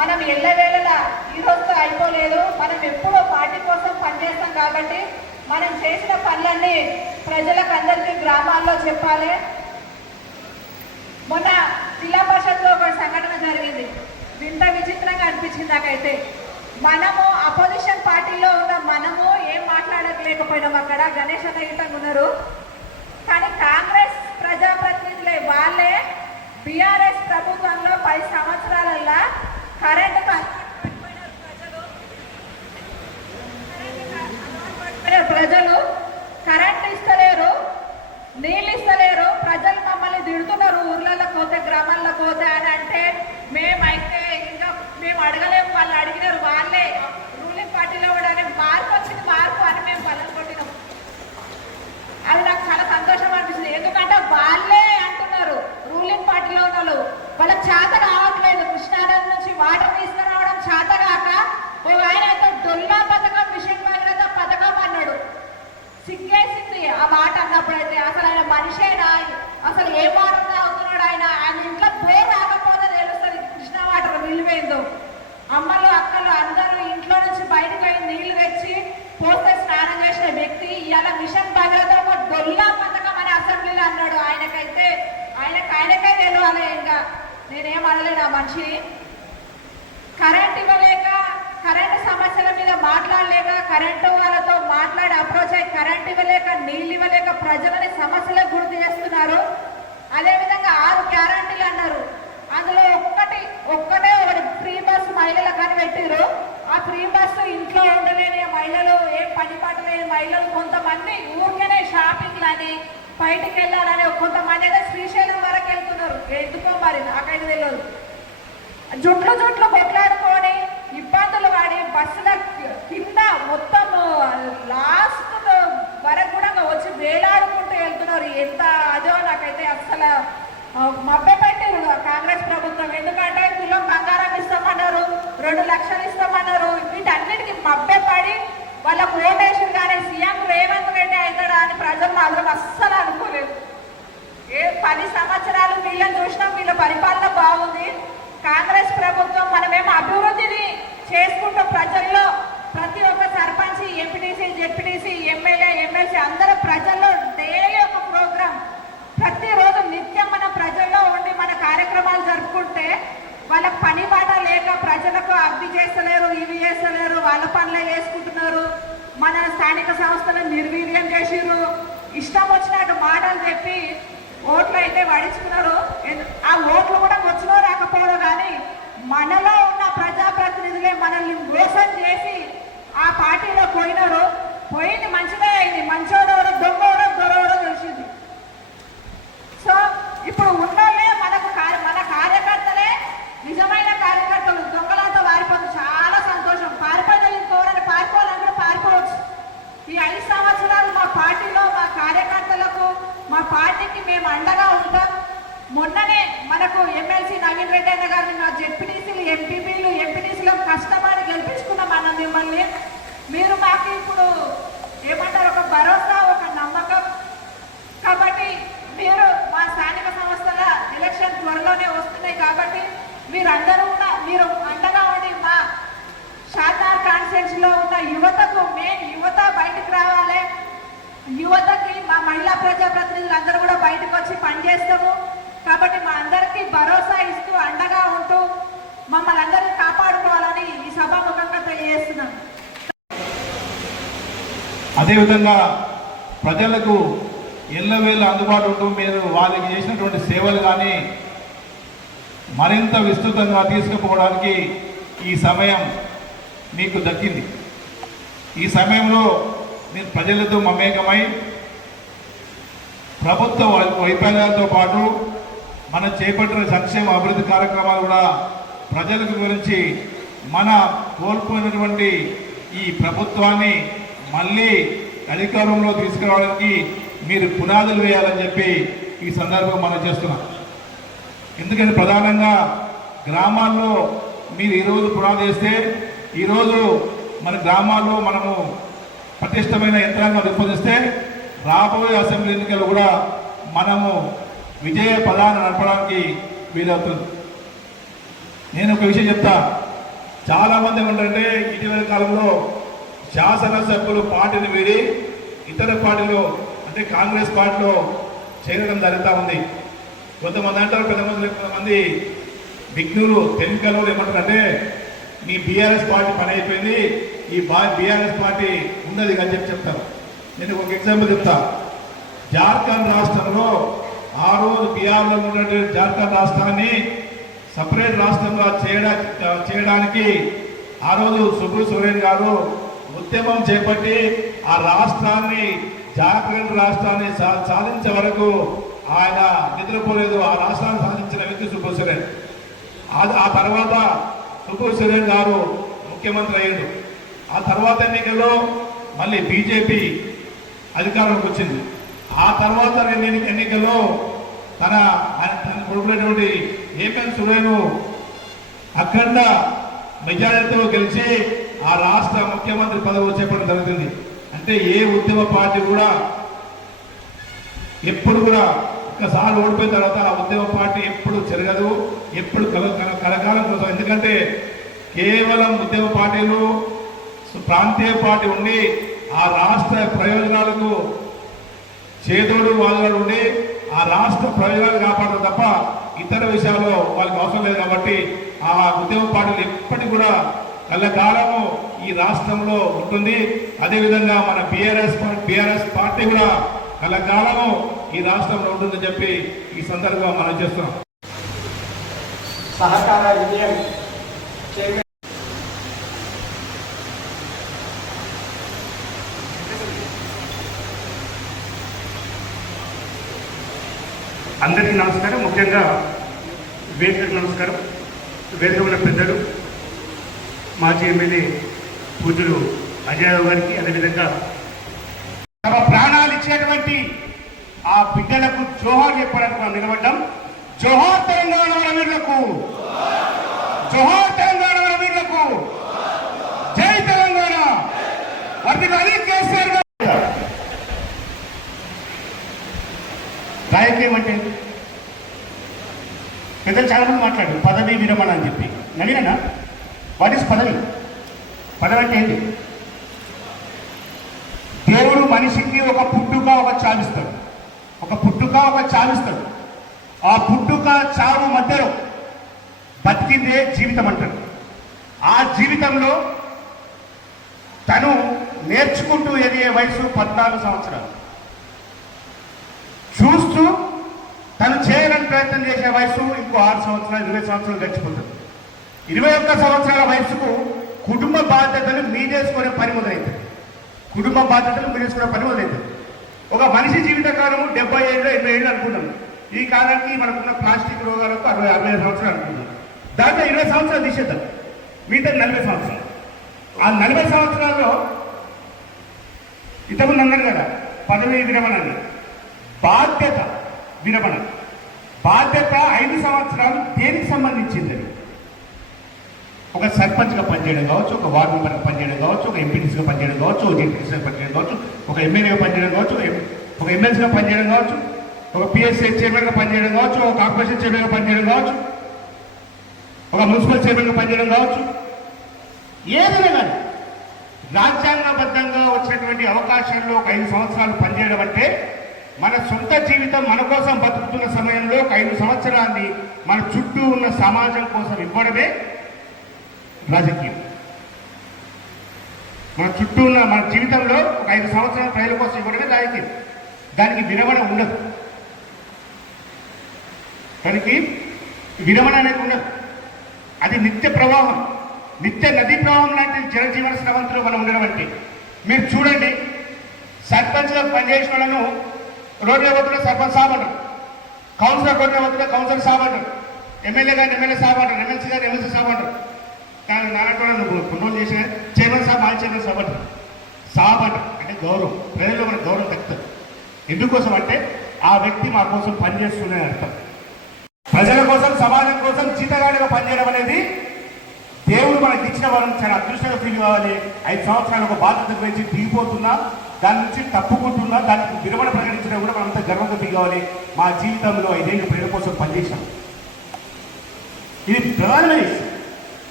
మనం ఎల్లవేళలా ఈరోజుతో అయిపోలేదు. మనం ఎప్పుడూ పార్టీ కోసం పనిచేస్తాం కాబట్టి మనం చేసిన పనులన్నీ ప్రజలకు అందరికీ గ్రామాల్లో చెప్పాలి. మొన్న జిల్లా పరిషత్లో ఒక సంఘటన జరిగింది. వింత విచిత్రంగా అనిపించింది నాకైతే. మనము అపోజిషన్ పార్టీలో ఉన్న మనము ఏం మాట్లాడలేకపోయినాం. అక్కడ గణేష్ అన్న గిట్టంగా ఉన్నారు. కానీ కాంగ్రెస్ ప్రజాప్రతినిధులే వాళ్ళే బీఆర్ఎస్ ప్రభుత్వంలో 10 సంవత్సరాలలో కరెంటు ప్రజలు కరెంటు ఇస్తలేరు, నీళ్ళు ఇస్తలేరు. ప్రజలు మమ్మల్ని తిడుతున్నారు ఊర్లలో పోతే, గ్రామాల్లో పోతే అని అంటే మేమైతే ఇంకా మేము అడగలేము. వాళ్ళు అడిగినారు. వాళ్ళే రూలింగ్ పార్టీలో కూడా మార్పు వచ్చింది, మార్పు అని మేము పలకొట్టినాం. అది నాకు చాలా సంతోషం అనిపిస్తుంది. ఎందుకంటే వాళ్ళే అంటున్నారు, రూలింగ్ పార్టీలో ఉన్న వాళ్ళకి చేత కావట్లేదు. కృష్ణానది నుంచి వాటర్ తీసుకురావడం చేత కాక ఆయన అయితే డొల్లా పథకం, మిషన్ భగీరథ పథకం అన్నాడు. సిగ్గేసింది ఆ మాట అన్నప్పుడైతే. అసలు ఆయన మనిషేనా? అసలు ఏ వాటర్ తాగుతున్నాడు ఆయన? ఆయన ఇంట్లో పేరు రాకపోతే తెలుస్తుంది కృష్ణా వాటర్ విలువేందో. అమ్మలు, అక్కలు అందరూ ఇంట్లో నుంచి బయటకు పోయి నీళ్లు తెచ్చి పోస్తే స్నానం చేసిన వ్యక్తి ఇవాళ మిషన్ భగీరథ ఒక డొల్లా పథకం అని అసెంబ్లీలో అన్నాడు. ఆయనకైతే ఆయనకే తెలియాలి. ఇంకా నేనేం అనలేను ఆ మనిషిని. కరెంట్ ఇవ్వలేక, కరెంటు సమస్యల మీద మాట్లాడలేక, కరెంటు వాళ్ళతో మాట్లాడి అప్రోచ్ అయ్యి కరెంట్ ఇవ్వలేక, నీళ్ళు ఇవ్వలేక ప్రజలని సమస్యలకు గుర్తు చేస్తున్నారు. అదేవిధంగా 6 గ్యారంటీలు అన్నారు. అందులో ఒక్కటే ఫ్రీ బస్ మహిళలకు అని పెట్టారు. ఆ ఫ్రీ బస్సు ఇంట్లో ఉండలేని మహిళలు, ఏం పని పాట లేని మహిళలు, కొంతమంది ఊరికేనే షాపింగ్ అని బయటికి వెళ్ళాలని, కొంతమంది అయితే శ్రీశైలం వరకు వెళ్తున్నారు. ఎందుకో మరి నాకైతే తెలియదు. జుట్లు కొట్లాడుకొని ఇబ్బందులు పడి బస్సుల కింద మొత్తం లాస్ట్ వరకు కూడా వచ్చి వేలాడుకుంటూ వెళ్తున్నారు. ఎంత అదో నాకైతే అసలు మభ్యపెట్టారు కాంగ్రెస్ ప్రభుత్వం. ఎందుకంటే తులం బంగారం ఇస్తామన్నారు, 2 లక్షలు ఇస్తామన్నారు. వీటన్నిటికీ మభ్యపడి వాళ్ళకు ఓటేసారు. కానీ సీఎం రేవంత్ రెడ్డి అవుతాడా అని ప్రజలు మాత్రం అస్సలు అనుకోలేదు. 10 సంవత్సరాలు వీళ్ళని చూసినాం, వీళ్ళ పరిపాలన బాగుంది. కాంగ్రెస్ ప్రభుత్వం మనమేమో అభివృద్ధిని చేసుకుంటూ ప్రజల్లో ప్రతి ఒక్క sarpanch, MPTC, ZPTC, MLA, MLC అందరూ ప్రజల్లో డైలీ ఒక ప్రోగ్రాం, ప్రతిరోజు నిత్యం మన ప్రజల్లో ఉండి మన కార్యక్రమాలు జరుపుకుంటే సంస్థలను నిర్వీర్యం చేసిర్రు. ఇష్టం వచ్చినట్టు మాటలు చెప్పి ఓట్లు అయితే పడించుకున్నారు. ఆ ఓట్లు కూడా వచ్చినో రాకపోవడం, కానీ మనలో ఉన్న ప్రజాప్రతినిధులే మనల్ని మోసం చేసి ఆ పార్టీలో పోయినారు. పోయింది మంచిదే అయింది, మంచోడవడో దొంగోడో దొరవడో తెలిసింది. సో ఇప్పుడు ఉన్నోళ్ళే మన కార్యకర్తలే నిజమైన కార్యకర్తలు. దొంగలంతా వారిపోతుంది. చాలా సంతోషం. పారిపోయి ఇంకోవడానికి పారిపోవాలంటే పారిపోవచ్చు. ఈ 5 సంవత్సరాలు మా పార్టీలో మా కార్యకర్తలకు మా పార్టీకి మేము అండగా ఉంటాం. మొన్ననే మనకు ఎమ్మెల్సీ నవీన్ రెడ్డి అన్న గారిని మా జెడ్పీటీసీలు ఎంపీటీసీలు కష్టపడి గెలిపించుకున్నాం అన్న మిమ్మల్ని. మీరు మాకు ఇప్పుడు ఏమంటారు, ఒక భరోసా, ఒక నమ్మకం. కాబట్టి మీరు మా స్థానిక సంస్థల ఎలక్షన్ త్వరలోనే వస్తున్నాయి కాబట్టి మీరందరూ కూడా మీరు అండగా ఉండి మా షాద్నగర్ కాన్స్టిట్యుయెన్సీలో ఉన్న యువతకు యువత బయటకు రావాలి. యువతకి మా మహిళా ప్రజాప్రతినిధులు అందరూ కూడా బయటకు వచ్చి పనిచేస్తాము. కాబట్టి మా అందరికీ భరోసా ఇస్తూ అండగా ఉంటూ మమ్మల్ని అందరినీ కాపాడుకోవాలని ఈ సభాముఖంగా తెలియజేస్తున్నాను. అదేవిధంగా ప్రజలకు ఎల్లవేళ అందుబాటు ఉంటూ మీరు వాళ్ళకి చేసినటువంటి సేవలు కానీ మరింత విస్తృతంగా తీసుకుపోవడానికి ఈ సమయం మీకు దక్కింది. ఈ సమయంలో మీరు ప్రజలతో మమేకమై ప్రభుత్వ వైఫల్యాలతో పాటు మనం చేపట్టిన సంక్షేమ అభివృద్ధి కార్యక్రమాలు కూడా ప్రజలకు గురించి మన కోల్పోయినటువంటి ఈ ప్రభుత్వాన్ని మళ్ళీ అధికారంలో తీసుకురావడానికి మీరు పునాదులు వేయాలని చెప్పి ఈ సందర్భంగా మనం చేస్తున్నాం. ఎందుకంటే ప్రధానంగా గ్రామాల్లో మీరు ఈరోజు పునాది వేస్తే ఈరోజు మన గ్రామాల్లో మనము పటిష్టమైన యంత్రాంగం రూపొందిస్తే రాబోయే అసెంబ్లీ ఎన్నికలు కూడా మనము విజయ పదాన్ని నడపడానికి వీలవుతుంది. నేను ఒక విషయం చెప్తా. చాలామంది ఏమంటే ఇటీవల కాలంలో శాసనసభ్యులు పార్టీని వీడి ఇతర పార్టీలో అంటే కాంగ్రెస్ పార్టీలో చేరడం జరుగుతూ ఉంది. కొంతమంది అంటారు, కొంతమంది విఘ్నులు తెలుగులో ఏమంటారంటే మీ బీఆర్ఎస్ పార్టీ పని అయిపోయింది, ఈ బీఆర్ఎస్ పార్టీ ఉన్నది అని చెప్తారు. నేను ఒక ఎగ్జాంపుల్ చెప్తా. జార్ఖండ్ రాష్ట్రంలో ఆ రోజు బీఆర్లో ఉన్నటువంటి జార్ఖండ్ రాష్ట్రాన్ని సపరేట్ రాష్ట్రంగా చేయడానికి ఆ రోజు సుబ్రహ్మణ్య సోరెన్ గారు ఉద్యమం చేపట్టి ఆ రాష్ట్రాన్ని జార్ఖండ్ రాష్ట్రాన్ని సాధించే వరకు ఆయన నిద్రపోలేదు. ఆ రాష్ట్రాన్ని సాధించిన వ్యక్తి సుబ్రహ్మణ్య సోరెన్. ఆ తర్వాత సుబ్రహ్మణ్య సోరెన్ గారు ముఖ్యమంత్రి అయ్యాడు. ఆ తర్వాత ఎన్నికల్లో మళ్ళీ బీజేపీ అధికారంలోకి వచ్చింది. ఆ తర్వాత ఎన్నికల్లో తన కొడుకునేటువంటి హేమంత్ సోరెన్ అఖండ మెజారిటీతో గెలిచి ఆ రాష్ట్ర ముఖ్యమంత్రి పదవి చేపట్టడం జరుగుతుంది. అంటే ఏ ఉద్యమ పార్టీ కూడా ఎప్పుడు కూడా ఒక్కసారి ఓడిపోయిన తర్వాత ఆ ఉద్యమ పార్టీ ఎప్పుడు జరగదు, ఎప్పుడు కలకాలం కోసం. ఎందుకంటే కేవలం ఉద్యమ పార్టీలు ప్రాంతీయ పార్టీ ఉండి ఆ రాష్ట్ర ప్రయోజనాలకు చేదోడు వాదోడు ఉండి ఆ రాష్ట్ర ప్రయోజనాలు కాపాడదు తప్ప ఇతర విషయాల్లో వాళ్ళకి అవసరం లేదు. కాబట్టి ఆ ఉద్యమ పార్టీలు ఎప్పటికీ కూడా కళ్ళకాలము ఈ రాష్ట్రంలో ఉంటుంది. అదేవిధంగా మన బీఆర్ఎస్ పార్టీ కూడా కళ్ళకాలము ఈ రాష్ట్రంలో ఉంటుందని చెప్పి ఈ సందర్భంగా మనం చేస్తున్నాం. సహకార యూనియన్ చైర్మన్ అందరికీ నమస్కారం. ముఖ్యంగా వేదికకు నమస్కారం. వేదిక ఉన్న పెద్దలు మాజీ ఎమ్మెల్యే పూజలు అజయరావు గారికి, అదేవిధంగా తమ ప్రాణాలు ఇచ్చేటువంటి ఆ బిడ్డలకు జోహార్ చెప్పడానికి మనం నిలబడ్డాం. జోహార్ తెలంగాణ వీరులకు, జోహార్ తెలంగాణ వీరులకు, జై తెలంగాణ. వర్ధిల్లాలి కేసీఆర్ గారు. రాజకీయం అంటే పెద్దలు చాలా మంది మాట్లాడారు పదవి విరమణ అని చెప్పి. నడినా వాట్ ఈస్ పదవి? పదవి అంటే ఏంటి? దేవుడు మనిషికి ఒక పుట్టుక ఒక చావిస్తాడు, ఒక పుట్టుక ఒక చావిస్తాడు. ఆ పుట్టుక చావు మధ్యలో బతికిందే జీవితం అంటారు. ఆ జీవితంలో తను నేర్చుకుంటూ ఎదిగే వయసు 14 సంవత్సరాలు. చూస్తూ తను చేయాలని ప్రయత్నం చేసే వయసు ఇంకో 6 సంవత్సరాలు 20 సంవత్సరాలు గడిచిపోతుంది. 21 సంవత్సరాల వయసుకు కుటుంబ బాధ్యతలు మీదేసుకునే పని మొదలవుతుంది. కుటుంబ బాధ్యతలు మీదేసుకునే పని మొదలవుతుంది. ఒక మనిషి జీవితకాలము 70 ఏళ్ళు 80 ఏళ్ళు అనుకున్నాం. ఈ కాలానికి మనకున్న ప్లాస్టిక్ రోగాలకు 60 సంవత్సరాలు అనుకున్నాం. దాంట్లో 20 సంవత్సరాలు తీసేద్దాం, మిగతా 40 సంవత్సరాలు. ఆ 40 సంవత్సరాల్లో ఇంతకుముందు అన్నారు కదా పదవి విరమణ అని. బాధ్యత విరమణ, బాధ్యత 5 సంవత్సరాలు దేనికి సంబంధించింది? ఒక సర్పంచ్గా పనిచేయడం కావచ్చు, ఒక వార్డు మెంబర్గా పనిచేయడం కావచ్చు, ఒక ఎంపీటీసీగా పనిచేయడం కావచ్చు, ఒక జెడ్పీటీసీగా పనిచేయడం కావచ్చు, ఒక ఎమ్మెల్యేగా పనిచేయడం కావచ్చు, ఒక ఎమ్మెల్సీగా పనిచేయడం కావచ్చు, ఒక పిఎస్సీ చైర్మన్గా పనిచేయడం కావచ్చు, ఒక కార్పొరేషన్ చైర్మన్గా పనిచేయడం కావచ్చు, ఒక మున్సిపల్ చైర్మన్గా పనిచేయడం కావచ్చు. ఏదైనా కానీ రాజ్యాంగబద్ధంగా వచ్చినటువంటి అవకాశాల్లో ఒక 5 సంవత్సరాలు పనిచేయడం అంటే మన సొంత జీవితం మన కోసం బతుకుతున్న సమయంలో ఒక 5 సంవత్సరాన్ని మన చుట్టూ ఉన్న సమాజం కోసం ఇవ్వడమే రాజకీయం. మన చుట్టూ ఉన్న మన జీవితంలో ఒక 5 సంవత్సరాల ప్రజల కోసం ఇవ్వడమే రాజకీయం. దానికి విరమణ ఉండదు, దానికి విరమణ అనేది ఉండదు. అది నిత్య ప్రవాహం, నిత్య నదీ ప్రవాహం లాంటి జనజీవన స్రవంతిలో మనం ఉండడం అంటే మీరు చూడండి, సర్పంచ్గా పనిచేసిన వాళ్ళను రోడ్ల వద్ద సర్పంచ్ సాబ్ అంటారు, కౌన్సిలర్ రోడ్ల వద్ద కౌన్సిలర్ సాబ్ అంటారు, ఎమ్మెల్యే గారిని ఎమ్మెల్యే సాబ్ అంటారు, ఎమ్మెల్సీ గారిని ఎమ్మెల్సీ సాబ్ అంటారు. కానీ నాన్నతో పునోలు చేసిన చైర్మన్ సాబ్ మాజీ చైర్మన్ సాబ్ అంటారు. సాబ్ అంటారు అంటే గౌరవం, ప్రజల్లో మనకు గౌరవం దక్కుతుంది. ఎందుకోసం అంటే ఆ వ్యక్తి మా కోసం పనిచేస్తుందని అర్థం. ప్రజల కోసం సమాజం కోసం జీతగాడిగా పనిచేయడం అనేది దేవుడు మనకి ఇచ్చిన వరం. చాలా అదృష్టంగా ఫీల్ కావాలి. 5 సంవత్సరాలు ఒక బాధ్యత గురించి దిగిపోతున్నా, దాని నుంచి తప్పుకుంటున్నా, దానికి విరమణ ప్రకటించడం కూడా మనంతా గర్వంగా ఫీల్ కావాలి. మా జీవితంలో 5 ఏళ్ళు ప్రజల కోసం పనిచేశాం. ఇది ప్రధానమైన విషయం.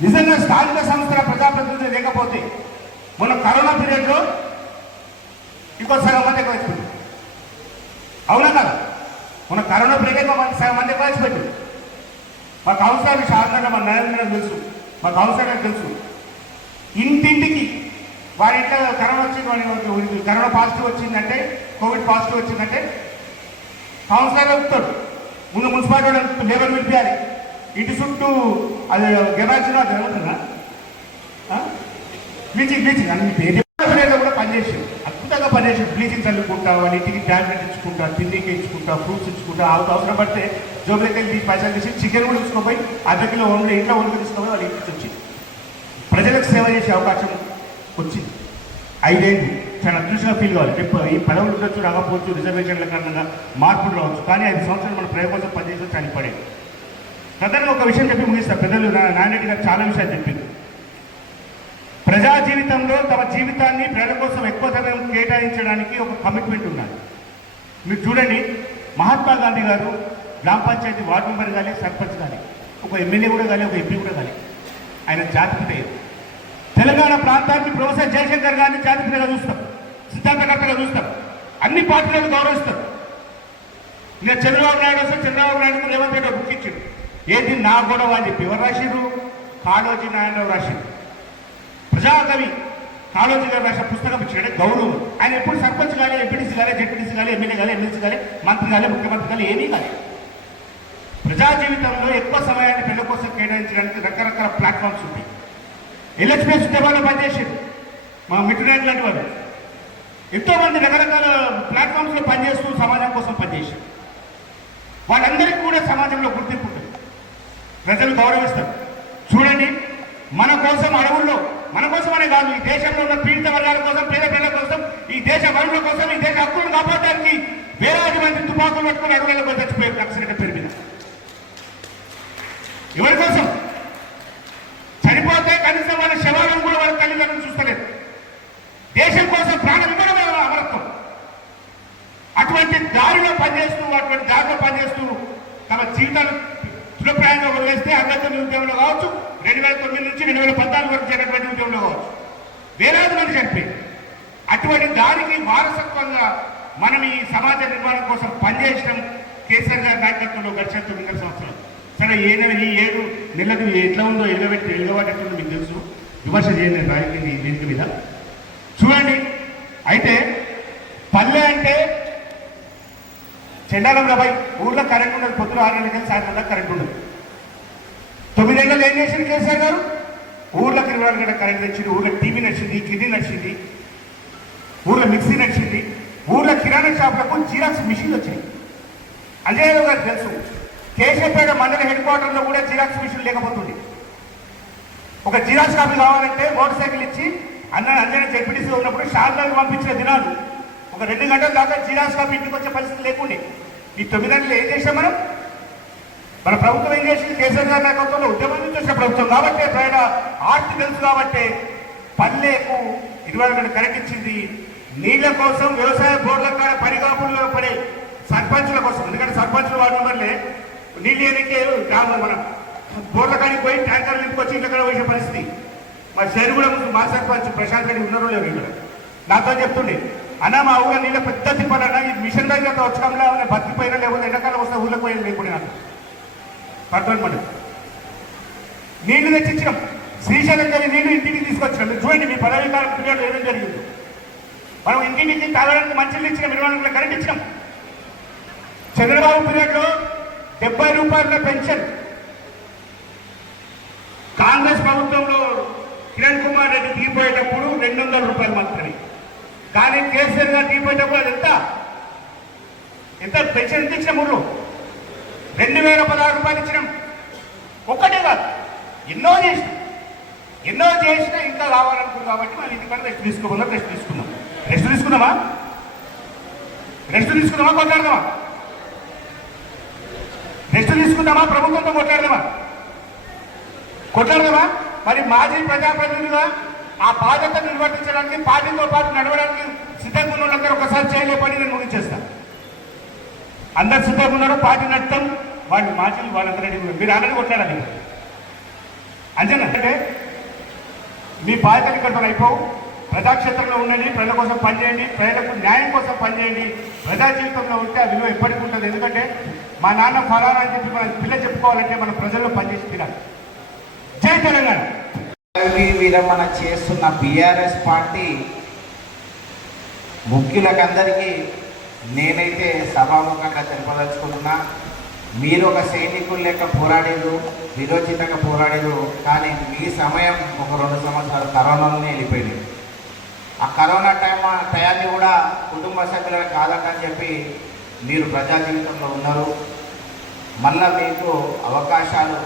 నిజంగా స్థానిక సంస్థల ప్రజాప్రతినిధులు లేకపోతే మొన్న కరోనా పీరియడ్లో ఇంకో సగం మంది ఎక్కువ వచ్చిపోయింది. అవునా కదా? మన కరోనా పీరియడ్ సగం మంది ఎక్కువ వచ్చిపోయింది. మా కౌన్సిలర్ సాధారణంగా మా నరేంద్ర తెలుసు, మా కౌన్సిలర్ తెలుసు. ఇంటింటికి వారి ఇంట్లో కరోనా వచ్చింది, వాడి కరోనా పాజిటివ్ వచ్చిందంటే, కోవిడ్ పాజిటివ్ వచ్చిందంటే కౌన్సిలర్ చెప్తాడు. ముందు మున్సిపాలిటీ లేబర్ పిలిపించాలి. ఇంటి చుట్టూ అది గెబాక్సిన్ అది ఏమంటున్నా బ్లీచింగ్ అన్ని పేరు కూడా పనిచేసాడు, అద్భుతంగా పనిచేసాడు. బ్లీచింగ్ చల్లుకుంటా, వాళ్ళ ఇంటికి ట్యాబ్లెట్ ఇచ్చుకుంటా, తిండికి ఇచ్చుకుంటా, ఫ్రూట్స్ ఇచ్చుకుంటా, అవసరం పడితే జోబులకి వెళ్ళి పైసలు తీసి చికెన్ కూడా తీసుకుపోయి అర్ధకిలో వండి ఇంట్లో వండుకు తీసుకుపోయి వాళ్ళ ఇంటికి వచ్చి ప్రజలకు సేవ చేసే అవకాశం వచ్చింది. 5 ఏళ్ళు చాలా అదృష్టంగా ఫీల్ కావాలి. ఈ పదవులు ఉండొచ్చు, రాకపోవచ్చు, రిజర్వేషన్ల కారణంగా మార్పులు రావచ్చు, కానీ 5 సంవత్సరాలు మన ప్రజల కోసం పనిచేసి చనిపడేది. ప్రధానంగా ఒక విషయం చెప్పి ముగిస్తారు. పెద్దలు నారాయణ గారు చాలా విషయాలు చెప్పింది. ప్రజా జీవితంలో తమ జీవితాన్ని ప్రజల కోసం ఎక్కువ సమయం కేటాయించడానికి ఒక కమిట్మెంట్ ఉండాలి. మీరు చూడండి, మహాత్మా గాంధీ గారు గ్రామ పంచాయతీ వార్డు మెంబర్ కానీ, సర్పంచ్ కానీ, ఒక ఎమ్మెల్యే కూడా కానీ, ఒక ఎంపీ కూడా కానీ ఆయన జాతిపిత. తెలంగాణ ప్రాంతానికి ప్రొఫెసర్ జయశంకర్ గారిని జాతిపితగా చూస్తాం, సిద్ధాంతకర్తగా చూస్తాం, అన్ని పార్టీలను గౌరవిస్తారు. ఇక చంద్రబాబు నాయుడు వస్తే చంద్రబాబు నాయుడు రేవంత్ రెడ్డి బుక్ ఇచ్చాడు. ఏంటి నా గొడవ అని చెప్పి ఎవరు రాసిరు? కాళోజీ నారాయణరావు రాశారు. ప్రజాకవి కాళోజీ గారు రాసిన పుస్తకం ఇచ్చాడు గౌరవం. ఆయన ఎప్పుడు సర్పంచ్ కానీ, ఎంపీటీసీ కానీ, జెడ్పీటీసీ కానీ, ఎమ్మెల్యే కానీ, ఎమ్మెల్సీ కానీ, మంత్రి కానీ, ముఖ్యమంత్రి కానీ ఏమీ కానీ ప్రజా జీవితంలో ఎక్కువ సమయాన్ని పిల్లల కోసం కేటాయించడానికి రకరకాల ప్లాట్ఫామ్స్ ఉంటాయి. ఎల్హెచ్పిఎస్ ఉద్యమాల్లో పనిచేసారు మా మిట్రునాయుడు లాంటి వారు. ఎంతోమంది రకరకాల ప్లాట్ఫామ్స్లో పనిచేస్తూ సమాజం కోసం పనిచేశారు. వాళ్ళందరికీ కూడా సమాజంలో గుర్తింపు ఉంటుంది, ప్రజలు గౌరవిస్తారు. చూడండి, మన కోసం అడవుల్లో, మన కోసం అనే కాదు, ఈ దేశంలో ఉన్న పీడిత వర్గాల కోసం, పేద పిల్లల కోసం, ఈ దేశ వరుల కోసం, ఈ దేశ హక్కులను కాపాడడానికి వేలాది మంది తుపాకులు పట్టుకుని అడవులలో చచ్చిపోయారు నక్సలైట్ల పేరు మీద. ఎవరి కోసం? చనిపోతే కనీసం వాళ్ళ శవాలను కూడా వాళ్ళ తల్లిదండ్రులు చూస్తలేదు. దేశం కోసం ప్రాణం ఇవ్వడం అమరత్వం. అటువంటి దారిలో పనిచేస్తూ, అటువంటి దారిలో పనిచేస్తూ తమ జీవితాలు తులప్రాయంగా వదిలేస్తే 69 ఉద్యమంలో కావచ్చు, 2009 నుంచి 2014 వరకు జరిగినటువంటి ఉద్యమంలో కావచ్చు, వేలాది మంది చనిపోయింది. అటువంటి దానికి వారసత్వంగా మనం ఈ సమాజ నిర్మాణం కోసం పనిచేయడం కేసీఆర్ గారి నాయకత్వంలో గడిచిన 9 సంవత్సరాలు. సరే, ఈ 7 నెలలు ఎట్లా ఉందో ఎలుగబెట్టిందో మీకు తెలుసు. విమర్శ చేయండి రాజకీయ వేదిక మీద. చూడండి. అయితే పల్లె అంటే చెండాలం రాబాయి, ఊర్లో కరెంట్ ఉండదు, పొద్దున 6 గంటలకి సాయంత్రం దాకా కరెంట్ ఉండదు. 9 ఏళ్ళు ఏం చేసింది కేసీఆర్ గారు? ఊర్లోకి 24 గంటల కరెంట్ తెచ్చింది, ఊర్లో టీవీ నడిచింది, కిడ్నీ నడిచింది, ఊర్లో మిక్సీ నడిచింది, ఊర్లో కిరాణా షాపులకు జిరాక్స్ మిషన్లు వచ్చినాయి. అజయ్ గారు తెలుసు, కేశవపేట మండల హెడ్ క్వార్టర్లో కూడా జిరాక్స్ మిషన్ లేకపోతుంది. ఒక జిరాక్స్ కాపీ కావాలంటే మోటార్ సైకిల్ ఇచ్చి అంజన జెడ్పీటీసీ ఉన్నప్పుడు షార్దాలకు పంపించిన దినాలు. ఒక 2 గంటల దాకా జిరాక్స్ కాపీ ఇంటికి వచ్చే పరిస్థితి లేకుండే. ఈ 9 గంటలు ఏం చేసాం మనం? మన ప్రభుత్వం ఏం చేసింది? కేసీఆర్ గారి నాయకత్వంలో ఉద్యమం చేసిన ప్రభుత్వం కాబట్టి, ప్రయాణ ఆర్ట్ తెలుసు కాబట్టి పల్లెకు 24 గంటలు కరెంట్ ఇచ్చింది. నీళ్ల కోసం వ్యవసాయ బోర్డుల కాడ పరిగాపుల్లో పడే సర్పంచుల కోసం, ఎందుకంటే సర్పంచులు వాడడం వల్లే నీళ్ళు ఎన్నికే మన బోర్ల కాడికి పోయి ట్యాంకర్లు నింపుకొచ్చి ఇక్కడ వేసే పరిస్థితి. మా శరీరం కూడా మా సర్పంచ్ ప్రశాంత్ రెడ్డి ఉన్నారో లేరు ఇక్కడ నాతో చెప్తుండే, అన్న మా ఊళ్ళో నీళ్ళ పెద్ద తిప్పాలన్నా ఈ మిషన్ దగ్గర వచ్చడంలో బతికిపోయినా, లేకపోతే ఎండాకాలం వస్తే ఊళ్ళకి పోయేది లేకుండా నాకు పట్టుకోండి. నీళ్లు తెచ్చిచ్చినాం, శ్రీశైలం గారి నీళ్లు ఇంటికి తీసుకొచ్చినాం. మీరు చూడండి, మీ పదవీకాలం పీరియడ్లో ఏమేం జరిగిందో. మనం ఇంటికి తాగడానికి మంచిలు ఇచ్చినాం, 20 గంటల కరెంట్ ఇచ్చినాం. చంద్రబాబు పీరియడ్లో 70 రూపాయల పెన్షన్, కాంగ్రెస్ ప్రభుత్వంలో కిరణ్ కుమార్ రెడ్డి తీపోయేటప్పుడు 200 రూపాయలు మాత్రమే. కానీ కేసీఆర్ గారు తీపోయేటప్పుడు అది ఎంత పెన్షన్ ఎంత ఇచ్చినాం? 2016 రూపాయలు ఇచ్చినాం. ఒక్కటే కాదు, ఎన్నో చేసినా ఇంకా కావాలనుకున్నాం. కాబట్టి మనం ఇంటికన్నా రెస్ట్ తీసుకోమన్నా రెస్ట్ తీసుకుందామా కొట్లాడదామా? రెస్ట్ తీసుకుందామా? ప్రభుత్వంతో కొట్లాడదామా? మరి మాజీ ప్రజాప్రతినిధులుగా ఆ బాధ్యత నిర్వర్తించడానికి, పార్టీతో పాటు నడవడానికి సిద్ధంగా ఉన్న వాళ్ళందరూ ఒకసారి చేయలేపని నేను ముగించేస్తాను. అందరు సిద్ధంగా ఉన్నారు, పార్టీ నడతాం, వాళ్ళు మాజీలు వాళ్ళందరూ రెడీ ఉన్నారు. మీరు ఆల్రెడీ కొట్లాడాలి. అంతేనా? అంటే మీ బాధ్యతలు ఇక్కడ అయిపోవు. ప్రజాక్షేత్రంలో ఉండండి, ప్రజల కోసం పనిచేయండి, ప్రజలకు న్యాయం కోసం పనిచేయండి. ప్రజా జీవితంలో ఉంటే ఆ విలువ ఎప్పటికీ ఉంటుంది. ఎందుకంటే మా నాన్న ఫలానా అని చెప్పి మన పిల్ల చెప్పుకోవాలంటే మనం ప్రజల్లో పనిచేసి తినాలి. జై తెలంగాణ. విరమణ చేస్తున్న బీఆర్ఎస్ పార్టీ ముఖ్యులకందరికీ నేనైతే సభాముఖంగా తెలుపదలుచుకుంటున్నా, మీరు ఒక సైనికులు లెక్క పోరాడేరు, విరోచితంగా పోరాడేరు. కానీ మీ సమయం ఒక 2 సంవత్సరాలు కరోనాలోనే వెళ్ళిపోయింది. ఆ కరోనా టయాన్ని కూడా కుటుంబ సభ్యులకు కాదంటని చెప్పి మీరు ప్రజా జీవితంలో ఉన్నారు. మళ్ళా మీకు అవకాశాలు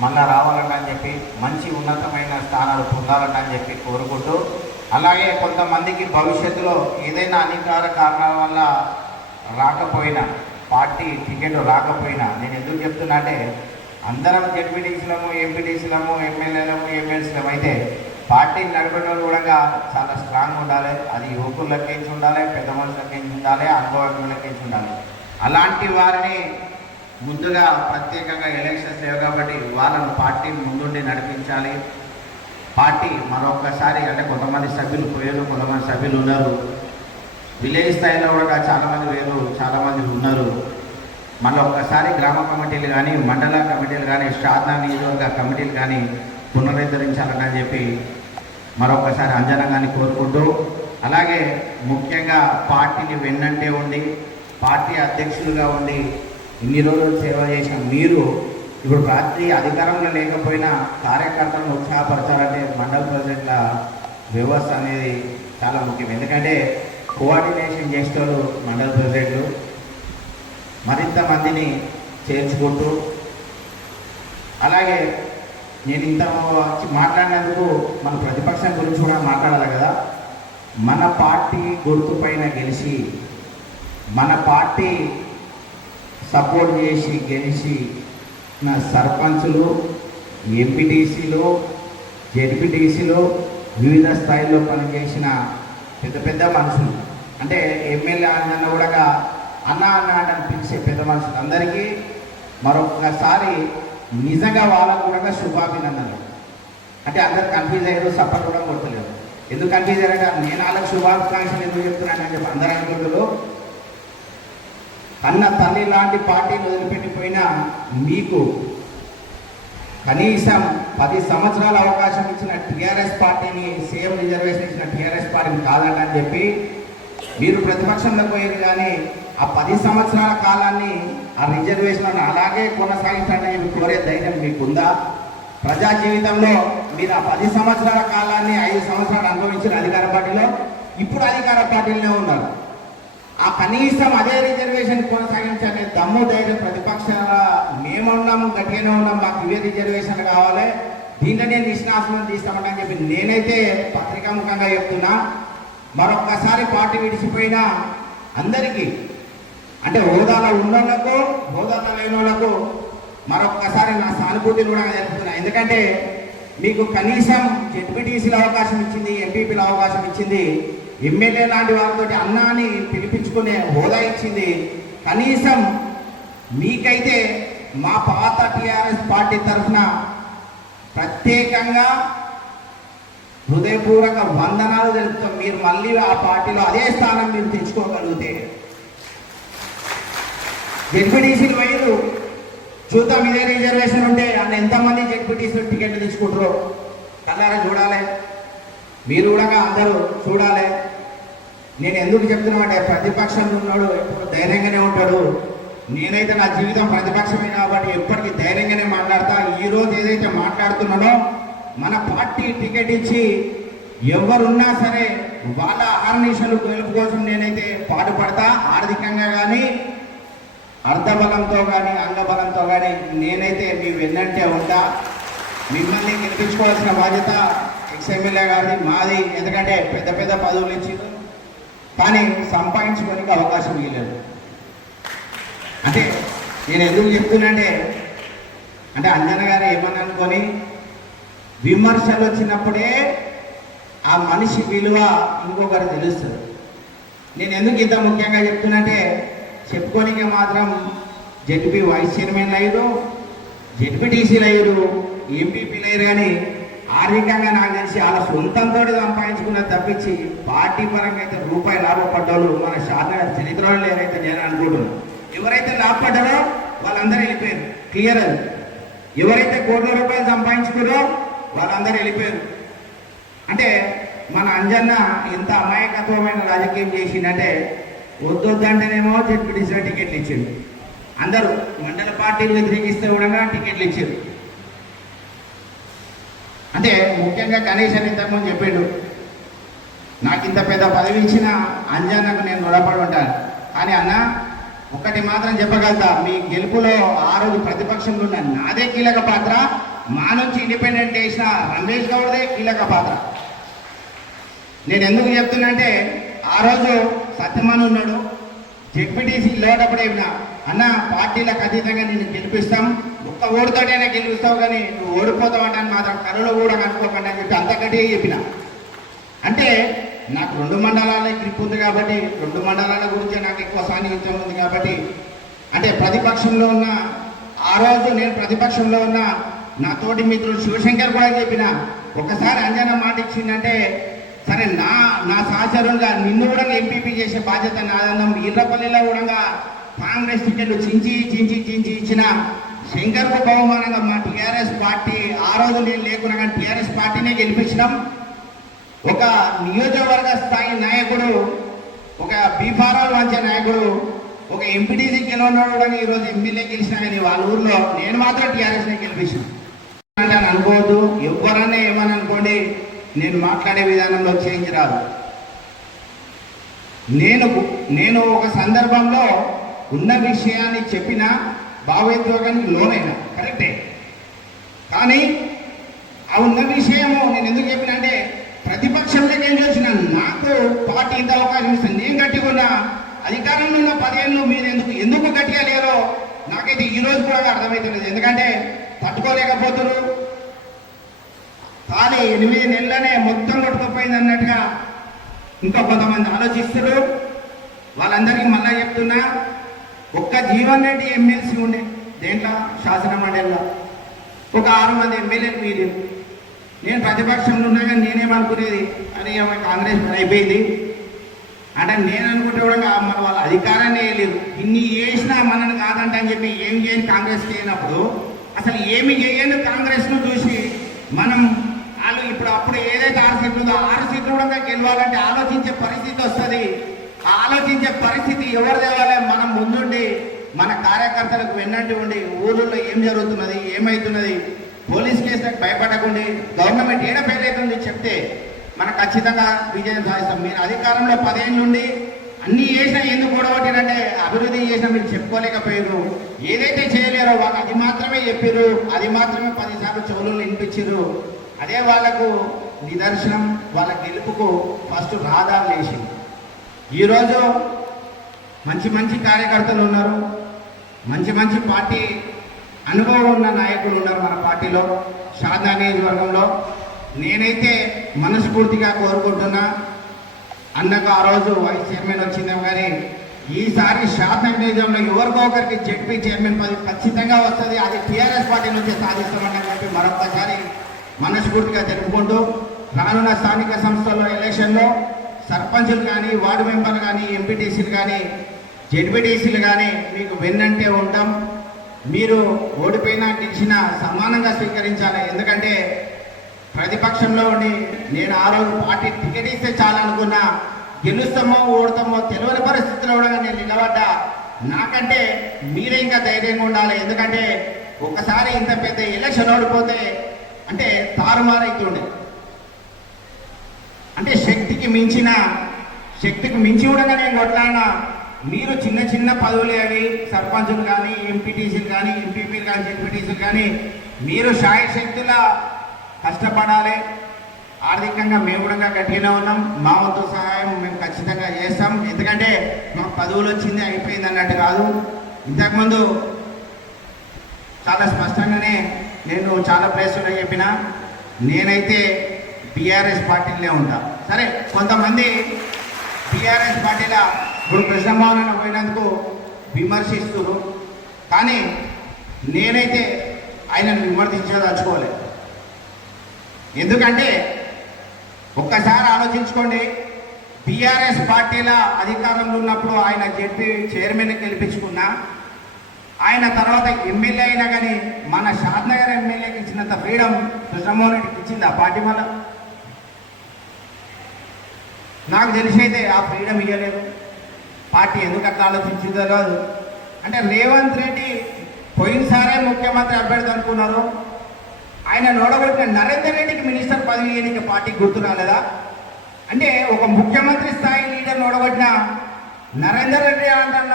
మళ్ళా రావాలని చెప్పి, మంచి ఉన్నతమైన స్థానాలు పొందాలని చెప్పి కోరుకుంటూ, అలాగే కొంతమందికి భవిష్యత్తులో ఏదైనా అనికార కారణాల వల్ల రాకపోయినా, పార్టీ టికెట్ రాకపోయినా, నేను ఎందుకు చెప్తున్నా అంటే అందరం జెడ్పీటీసీలము, ఎంపీటీసీలము, ఎమ్మెల్యేలము, ఎమ్మెల్సీలము అయితే పార్టీని నడపడం కూడా చాలా స్ట్రాంగ్ ఉండాలి. అది యువకులకేంచి ఉండాలి, పెద్ద మనుషులకేంచి ఉండాలి, అనుభవజ్ఞులకేంచి ఉండాలి. అలాంటి వారిని ముందుగా ప్రత్యేకంగా ఎలక్షన్స్ లేవు కాబట్టి వాళ్ళను పార్టీ ముందుండి నడిపించాలి. పార్టీ మరొకసారి, అంటే కొంతమంది సభ్యులు పోయారు, కొంతమంది సభ్యులు ఉన్నారు, విలేజ్ స్థాయిలో కూడా చాలామంది వేరు, చాలామంది ఉన్నారు. మళ్ళీ ఒక్కసారి గ్రామ కమిటీలు కానీ, మండల కమిటీలు కానీ, శారదా నియోజకవర్గ కమిటీలు కానీ పునరుద్ధరించాలని చెప్పి మరొకసారి అంజనంగాని కోరుకుంటూ, అలాగే ముఖ్యంగా పార్టీని వెన్నంటే ఉండి, పార్టీ అధ్యక్షులుగా ఉండి ఇన్ని రోజులు సేవ చేసిన మీరు ఇప్పుడు పార్టీ అధికారంలో లేకపోయినా కార్యకర్తలను ఉత్సాహపరచాలంటే మండల ప్రెసిడెంట్ల వ్యవస్థ అనేది చాలా ముఖ్యం. ఎందుకంటే కోఆర్డినేషన్ చేసేవాళ్ళు మండల ప్రెసిడెంట్లు మరింత మందిని చేర్చుకుంటూ, అలాగే నేను ఇంత మాట్లాడినందుకు మన ప్రతిపక్షం గురించి కూడా మాట్లాడాలి కదా. మన పార్టీ గుర్తుపైన గెలిచి, మన పార్టీ సపోర్ట్ చేసి గెలిచి నా సర్పంచులు, ఎంపీటీసీలు, జెడ్పీటీసీలు, వివిధ స్థాయిలో పనిచేసిన పెద్ద పెద్ద మనుషులు, అంటే ఎమ్మెల్యే అన్న కూడా అన్న అని పిలిచే పెద్ద మనుషులు అందరికీ మరొకసారి నిజంగా వాళ్ళకు కూడా శుభాభినందనలు. అంటే అందరు కన్ఫ్యూజ్ అయ్యారు, సపోర్ట్ కూడా కొట్టలేదు. ఎందుకు కన్ఫ్యూజ్ అయ్యారంటే నేను వాళ్ళకి శుభాకాంక్షలు ఎందుకు చెప్తున్నానని చెప్పి అందరూ అనుకుంటారు. కన్న తల్లి లాంటి పార్టీని వదిలిపెట్టిపోయినా మీకు కనీసం 10 సంవత్సరాల అవకాశం ఇచ్చిన టీఆర్ఎస్ పార్టీని, సేమ్ రిజర్వేషన్ ఇచ్చిన టీఆర్ఎస్ పార్టీని కాదండి అని చెప్పి మీరు ప్రతిపక్షంలోకి పోయారు. కానీ ఆ 10 సంవత్సరాల కాలాన్ని ఆ రిజర్వేషన్ అలాగే కొనసాగించాలని చెప్పి కోరే ధైర్యం మీకుందా? ప్రజా జీవితంలో మీరు ఆ 10 సంవత్సరాల కాలాన్ని 5 సంవత్సరాలు అనుభవించిన అధికార పార్టీలో, ఇప్పుడు అధికార పార్టీలోనే ఉన్నారు. ఆ కనీసం అదే రిజర్వేషన్ కొనసాగించే దమ్ము ధైర్యం ప్రతిపక్షాల మేమున్నాము, గట్టిగానే ఉన్నాం, మాకు ఇవే రిజర్వేషన్ కావాలి, దీంట్లోనే నిష్ణాసనం తీస్తామని చెప్పి నేనైతే పత్రికాముఖంగా చెప్తున్నా. మరొక్కసారి పార్టీ విడిచిపోయినా అందరికీ, అంటే హోదాలో ఉన్నోళ్లకు, హోదాలో లేని వాళ్ళకు మరొక్కసారి నా సానుభూతిని కూడా జరుపుతున్నా. ఎందుకంటే మీకు కనీసం జెడ్పీటీసీల అవకాశం ఇచ్చింది, ఎంపీపీల అవకాశం ఇచ్చింది, ఎమ్మెల్యే లాంటి వారితో అన్నాని పిలిపించుకునే హోదా ఇచ్చింది. కనీసం మీకైతే మా పాత టీఆర్ఎస్ పార్టీ తరఫున ప్రత్యేకంగా హృదయపూర్వక వందనాలు తెలుపుతాం. మీరు మళ్ళీ ఆ పార్టీలో అదే స్థానం మీరు తెచ్చుకోగలిగితే. జెడ్పీటీసీలు వైరు చూద్దాం, ఇదే రిజర్వేషన్ ఉంటే అన్న ఎంతమంది జెడ్పీటీసీలు టికెట్లు తీసుకుంటారో కల్లారా చూడాలి. మీరు కూడా అందరూ చూడాలి. నేను ఎందుకు చెప్తున్నానంటే ప్రతిపక్షంలో ఉన్నాడు ఎప్పుడు ధైర్యంగానే ఉంటాడు. నేనైతే నా జీవితం ప్రతిపక్షమే కాబట్టి ఎప్పటికీ ధైర్యంగానే మాట్లాడతా. ఈరోజు ఏదైతే మాట్లాడుతున్నానో మన పార్టీ టికెట్ ఇచ్చి ఎవరున్నా సరే వాళ్ళ ఆర్నిషన్లు గెలుపు కోసం నేనైతే పాటుపడతా. ఆర్థికంగా కానీ, అర్ధబలంతో కానీ, అంగబలంతో కానీ నేనైతే మీ వెన్నంటే ఉంటా. మిమ్మల్ని గెలిపించుకోవాల్సిన బాధ్యత ఎక్స్ఎమ్మెల్యే గారిది, మాది. ఎందుకంటే పెద్ద పెద్ద పదవులు ఇచ్చారు కానీ సంపాదించుకోనికి అవకాశం ఇవ్వలేదు. అంటే నేను ఎందుకు చెప్తున్నానంటే, అంటే అంజన గారు ఏమని అనుకొని విమర్శలు వచ్చినప్పుడే ఆ మనిషి విలువ ఇంకొకరు తెలుస్తుంది. నేను ఎందుకు ఇంత ముఖ్యంగా చెప్తున్నంటే, చెప్పుకోనికి మాత్రం జెడ్పీ వైస్ చైర్మన్ అయ్యారు, జెడ్పీటీసీలు అయ్యారు, ఎంపీపీలు అయ్యారు. కానీ ఆర్థికంగా నాకు తెలిసి వాళ్ళ సొంతంతో సంపాదించుకున్నది తప్పించి పార్టీ పరంగా అయితే రూపాయి లాభపడ్డారు మన శాసన చరిత్రలో లేరైతే నేను అనుకుంటున్నాను. ఎవరైతే లాభపడ్డారో వాళ్ళందరూ వెళ్ళిపోయారు. క్లియర్ అది. ఎవరైతే కోట్ల రూపాయలు సంపాదించుకున్నారో వాళ్ళందరూ వెళ్ళిపోయారు. అంటే మన అంజన్న ఎంత అమాయకత్వమైన రాజకీయం చేసిందంటే, వద్దొద్దంటేనేమో జెడ్పీటీసీ టికెట్లు ఇచ్చారు, అందరూ మండల పార్టీలు వ్యతిరేకిస్తే కూడా టికెట్లు ఇచ్చారు. అంటే ముఖ్యంగా కనీసం ఇంతకుముందు చెప్పాడు, నాకు ఇంత పెద్ద పదవి ఇచ్చిన అంజన్నకు నేను రుణపడి ఉంటాను. కానీ అన్న ఒకటి మాత్రం చెప్పగలుగుతా, మీ గెలుపులో ఆ రోజు ప్రతిపక్షంలో ఉన్న నాదే కీలక పాత్ర, మా నుంచి ఇండిపెండెంట్ చేసిన రమేష్ గౌడ్దే కీలక పాత్ర. నేను ఎందుకు చెప్తున్నా అంటే, ఆ రోజు సత్యమాన్ ఉన్నాడు, జెడ్పీటీసీ లేటప్పుడు ఏమినా అన్న పార్టీలకు అతీతంగా నేను గెలిపిస్తాం, ఒక్క ఓడితోటైనా గెలిపిస్తావు, కానీ నువ్వు ఓడిపోతావు అంటాను మాత్రం కరులో కూడా అనుకోకుండా అని చెప్పి అంత గట్టిగా చెప్పిన. అంటే నాకు 2 మండలాల గ్రిప్ ఉంది కాబట్టి, 2 మండలాల గురించి నాకు ఎక్కువ సాన్నిహిత్యం ఉంది కాబట్టి, అంటే ప్రతిపక్షంలో ఉన్న ఆ రోజు నేను ప్రతిపక్షంలో ఉన్న నా తోటి మిత్రుడు శివశంకర్ కూడా చెప్పిన, ఒకసారి అంజన మాట ఇచ్చిందంటే సరే నా సహచరులుగా నిన్ను కూడా ఎంపీపీ చేసే బాధ్యత నాదన్నాం. ఈర్లపల్లిలో కూడా కాంగ్రెస్ టికెట్లు చించి ఇచ్చిన శంకర్కు బహుమానంగా మా టీఆర్ఎస్ పార్టీ, ఆ రోజు నేను లేకున్నా కానీ టీఆర్ఎస్ పార్టీనే గెలిపించినాం. ఒక నియోజకవర్గ స్థాయి నాయకుడు, ఒక బీఫారాలు వంచే నాయకుడు, ఒక ఎంపీటీసీ గెలవడం ఈరోజు ఎమ్మెల్యే గెలిచినా కానీ వాళ్ళ ఊర్లో నేను మాత్రం టీఆర్ఎస్నే గెలిపించిన అంటే అని అనుకోవద్దు. ఎవరన్నా ఏమని అనుకోండి, నేను మాట్లాడే విధానంలో చేంజ్ రాదు. నేను ఒక సందర్భంలో ఉన్న విషయాన్ని చెప్పిన భావోద్వేగానికి లోనైనా కరెక్టే, కానీ ఆ ఉన్న విషయము నేను ఎందుకు చెప్పిన అంటే, ప్రతిపక్షంలోకి ఏం చేసిన నాకు పార్టీ ఇంత అవకాశం ఇస్తాను, నేను గట్టిగా ఉన్నా, అధికారంలో ఉన్న 10 ఏళ్ళు మీరు ఎందుకు గట్టిగా లేరో నాకైతే ఈ రోజు కూడా అర్థమవుతున్నది. ఎందుకంటే తట్టుకోలేకపోతున్నారు. కానీ 8 నెలలనే మొత్తం కొట్టుకుపోయింది అన్నట్టుగా ఇంకా కొంతమంది ఆలోచిస్తారు. వాళ్ళందరికీ మళ్ళా చెప్తున్నా, ఒక్క జీవన్ రెడ్డి ఎమ్మెల్సీ ఉండే దేంట్లో శాసన మండలిలో ఒక 6 మంది ఎమ్మెల్యేలు మీరు. నేను ప్రతిపక్షంలో ఉన్నా కానీ నేనేమనుకునేది, అని కాంగ్రెస్ అయిపోయింది అంటే నేను అనుకుంటే కూడా మన వాళ్ళ అధికారాన్ని వేయలేదు. ఇన్ని వేసినా మనని కాదంట అని చెప్పి ఏం చేయని కాంగ్రెస్ చేయనప్పుడు అసలు ఏమి చేయని కాంగ్రెస్ను చూసి మనం వాళ్ళు అప్పుడు ఏదైతే 6 సీట్లు ఉందో 6 సీట్లు కూడా గెలవాలంటే ఆలోచించే పరిస్థితి వస్తుంది. ఆ ఆలోచించే పరిస్థితి ఎవరు తేవాలి? మనం ముందుండి మన కార్యకర్తలకు వెన్నంటి ఉండి ఊళ్ళో ఏం జరుగుతున్నది, ఏమవుతున్నది, పోలీస్ కేసులకు భయపడకుండా గవర్నమెంట్ ఏడ ఫెయిల్ అవుతుంది చెప్తే మనం ఖచ్చితంగా విజయం సాధిస్తాం. మీరు అధికారంలో 10 ఏళ్ళ నుండి అన్ని చేసినా ఎందుకు గొడవట్టినంటే అభివృద్ధి చేసినా మీరు చెప్పుకోలేకపోయారు. ఏదైతే చేయలేరో వాళ్ళు అది మాత్రమే చెప్పారు, అది మాత్రమే 10 సార్లు చెవులు వినిపించారు. అదే వాళ్ళకు నిదర్శనం. వాళ్ళ గెలుపుకు ఫస్ట్ రాధాలు వేసింది. ఈరోజు మంచి మంచి కార్యకర్తలు ఉన్నారు, మంచి మంచి పార్టీ అనుభవం ఉన్న నాయకులు ఉన్నారు మన పార్టీలో. షాద్నా నియోజకవర్గంలో నేనైతే మనస్ఫూర్తిగా కోరుకుంటున్నా, అన్నకు ఆ రోజు వైస్ చైర్మన్ వచ్చిందేమో కానీ ఈసారి షాద్నా నియోజకవర్గంలో ఎవరికో ఒకరికి జెడ్పీ చైర్మన్ పదవి ఖచ్చితంగా వస్తుంది. అది టీఆర్ఎస్ పార్టీ నుంచి సాధిస్తామని చెప్పి మరొకసారి మనస్ఫూర్తిగా తెలుపుకుంటూ, రానున్న స్థానిక సంస్థల్లో ఎలక్షన్లో సర్పంచులు కానీ, వార్డు మెంబర్లు కానీ, ఎంపీటీసీలు కానీ, జెడ్పీటీసీలు కానీ మీకు వెన్నంటే ఉంటాం. మీరు ఓడిపోయినా గెలిచినా సమానంగా స్వీకరించాలి. ఎందుకంటే ప్రతిపక్షంలో ఉండి నేను ఆ రోజు పార్టీ టికెట్ ఇస్తే చాలనుకున్నా, గెలుస్తామో ఓడతామో తెలియని పరిస్థితిలో కూడా నేను నిలబడ్డా. నాకంటే మీరే ఇంకా ధైర్యంగా ఉండాలి. ఎందుకంటే ఒకసారి ఇంత పెద్ద ఎలక్షన్ ఓడిపోతే అంటే తారుమారైతుండే, అంటే శక్తికి మించి కూడా నేను కొట్లాడినా. మీరు చిన్న చిన్న పదవులు అవి సర్పంచులు కానీ, ఎంపీటీసీలు కానీ, ఎంపీపీలు కానీ, జెడ్పీటీసీలు కానీ మీరు శాయశక్తులా కష్టపడాలి. ఆర్థికంగా మేము కూడా గట్టిగానే ఉన్నాం. మా వంతు సహాయం మేము ఖచ్చితంగా చేస్తాం. ఎందుకంటే మాకు పదవులు వచ్చింది అయిపోయింది అన్నట్టు కాదు. ఇంతకుముందు చాలా స్పష్టంగానే నేను చాలా ప్లేసులో చెప్పిన, నేనైతే బీఆర్ఎస్ పార్టీలనే ఉంటా. సరే, కొంతమంది బీఆర్ఎస్ పార్టీలో ఇప్పుడు కృష్ణమోహన్ పోయినందుకు విమర్శిస్తున్నారు, కానీ నేనైతే ఆయనను విమర్శించదలుచుకోలేదు. ఎందుకంటే ఒక్కసారి ఆలోచించుకోండి, బీఆర్ఎస్ పార్టీల అధికారంలో ఉన్నప్పుడు ఆయన జెడ్పీ చైర్మన్ గెలిపించుకున్నా, ఆయన తర్వాత ఎమ్మెల్యే అయినా కానీ మన షాద్నగర్ ఎమ్మెల్యేకి ఇచ్చినంత ఫ్రీడమ్ కృష్ణమోహన్ రెడ్డికి ఇచ్చింది ఆ పార్టీ వల్ల. నాకు తెలిసి అయితే ఆ ఫ్రీడమ్ ఇవ్వలేదు. పార్టీ ఎందుకు అట్లా ఆలోచించిందో కాదు. అంటే రేవంత్ రెడ్డి పోయినసారే ముఖ్యమంత్రి అభ్యర్థి అనుకున్నారు. ఆయన నోడగొట్టిన నరేందర్ రెడ్డికి మినిస్టర్ పదవి ఎన్నిక పార్టీకి గుర్తు రాలేదా? అంటే ఒక ముఖ్యమంత్రి స్థాయి లీడర్ నోడగొట్టిన నరేందర్ రెడ్డి అంటున్న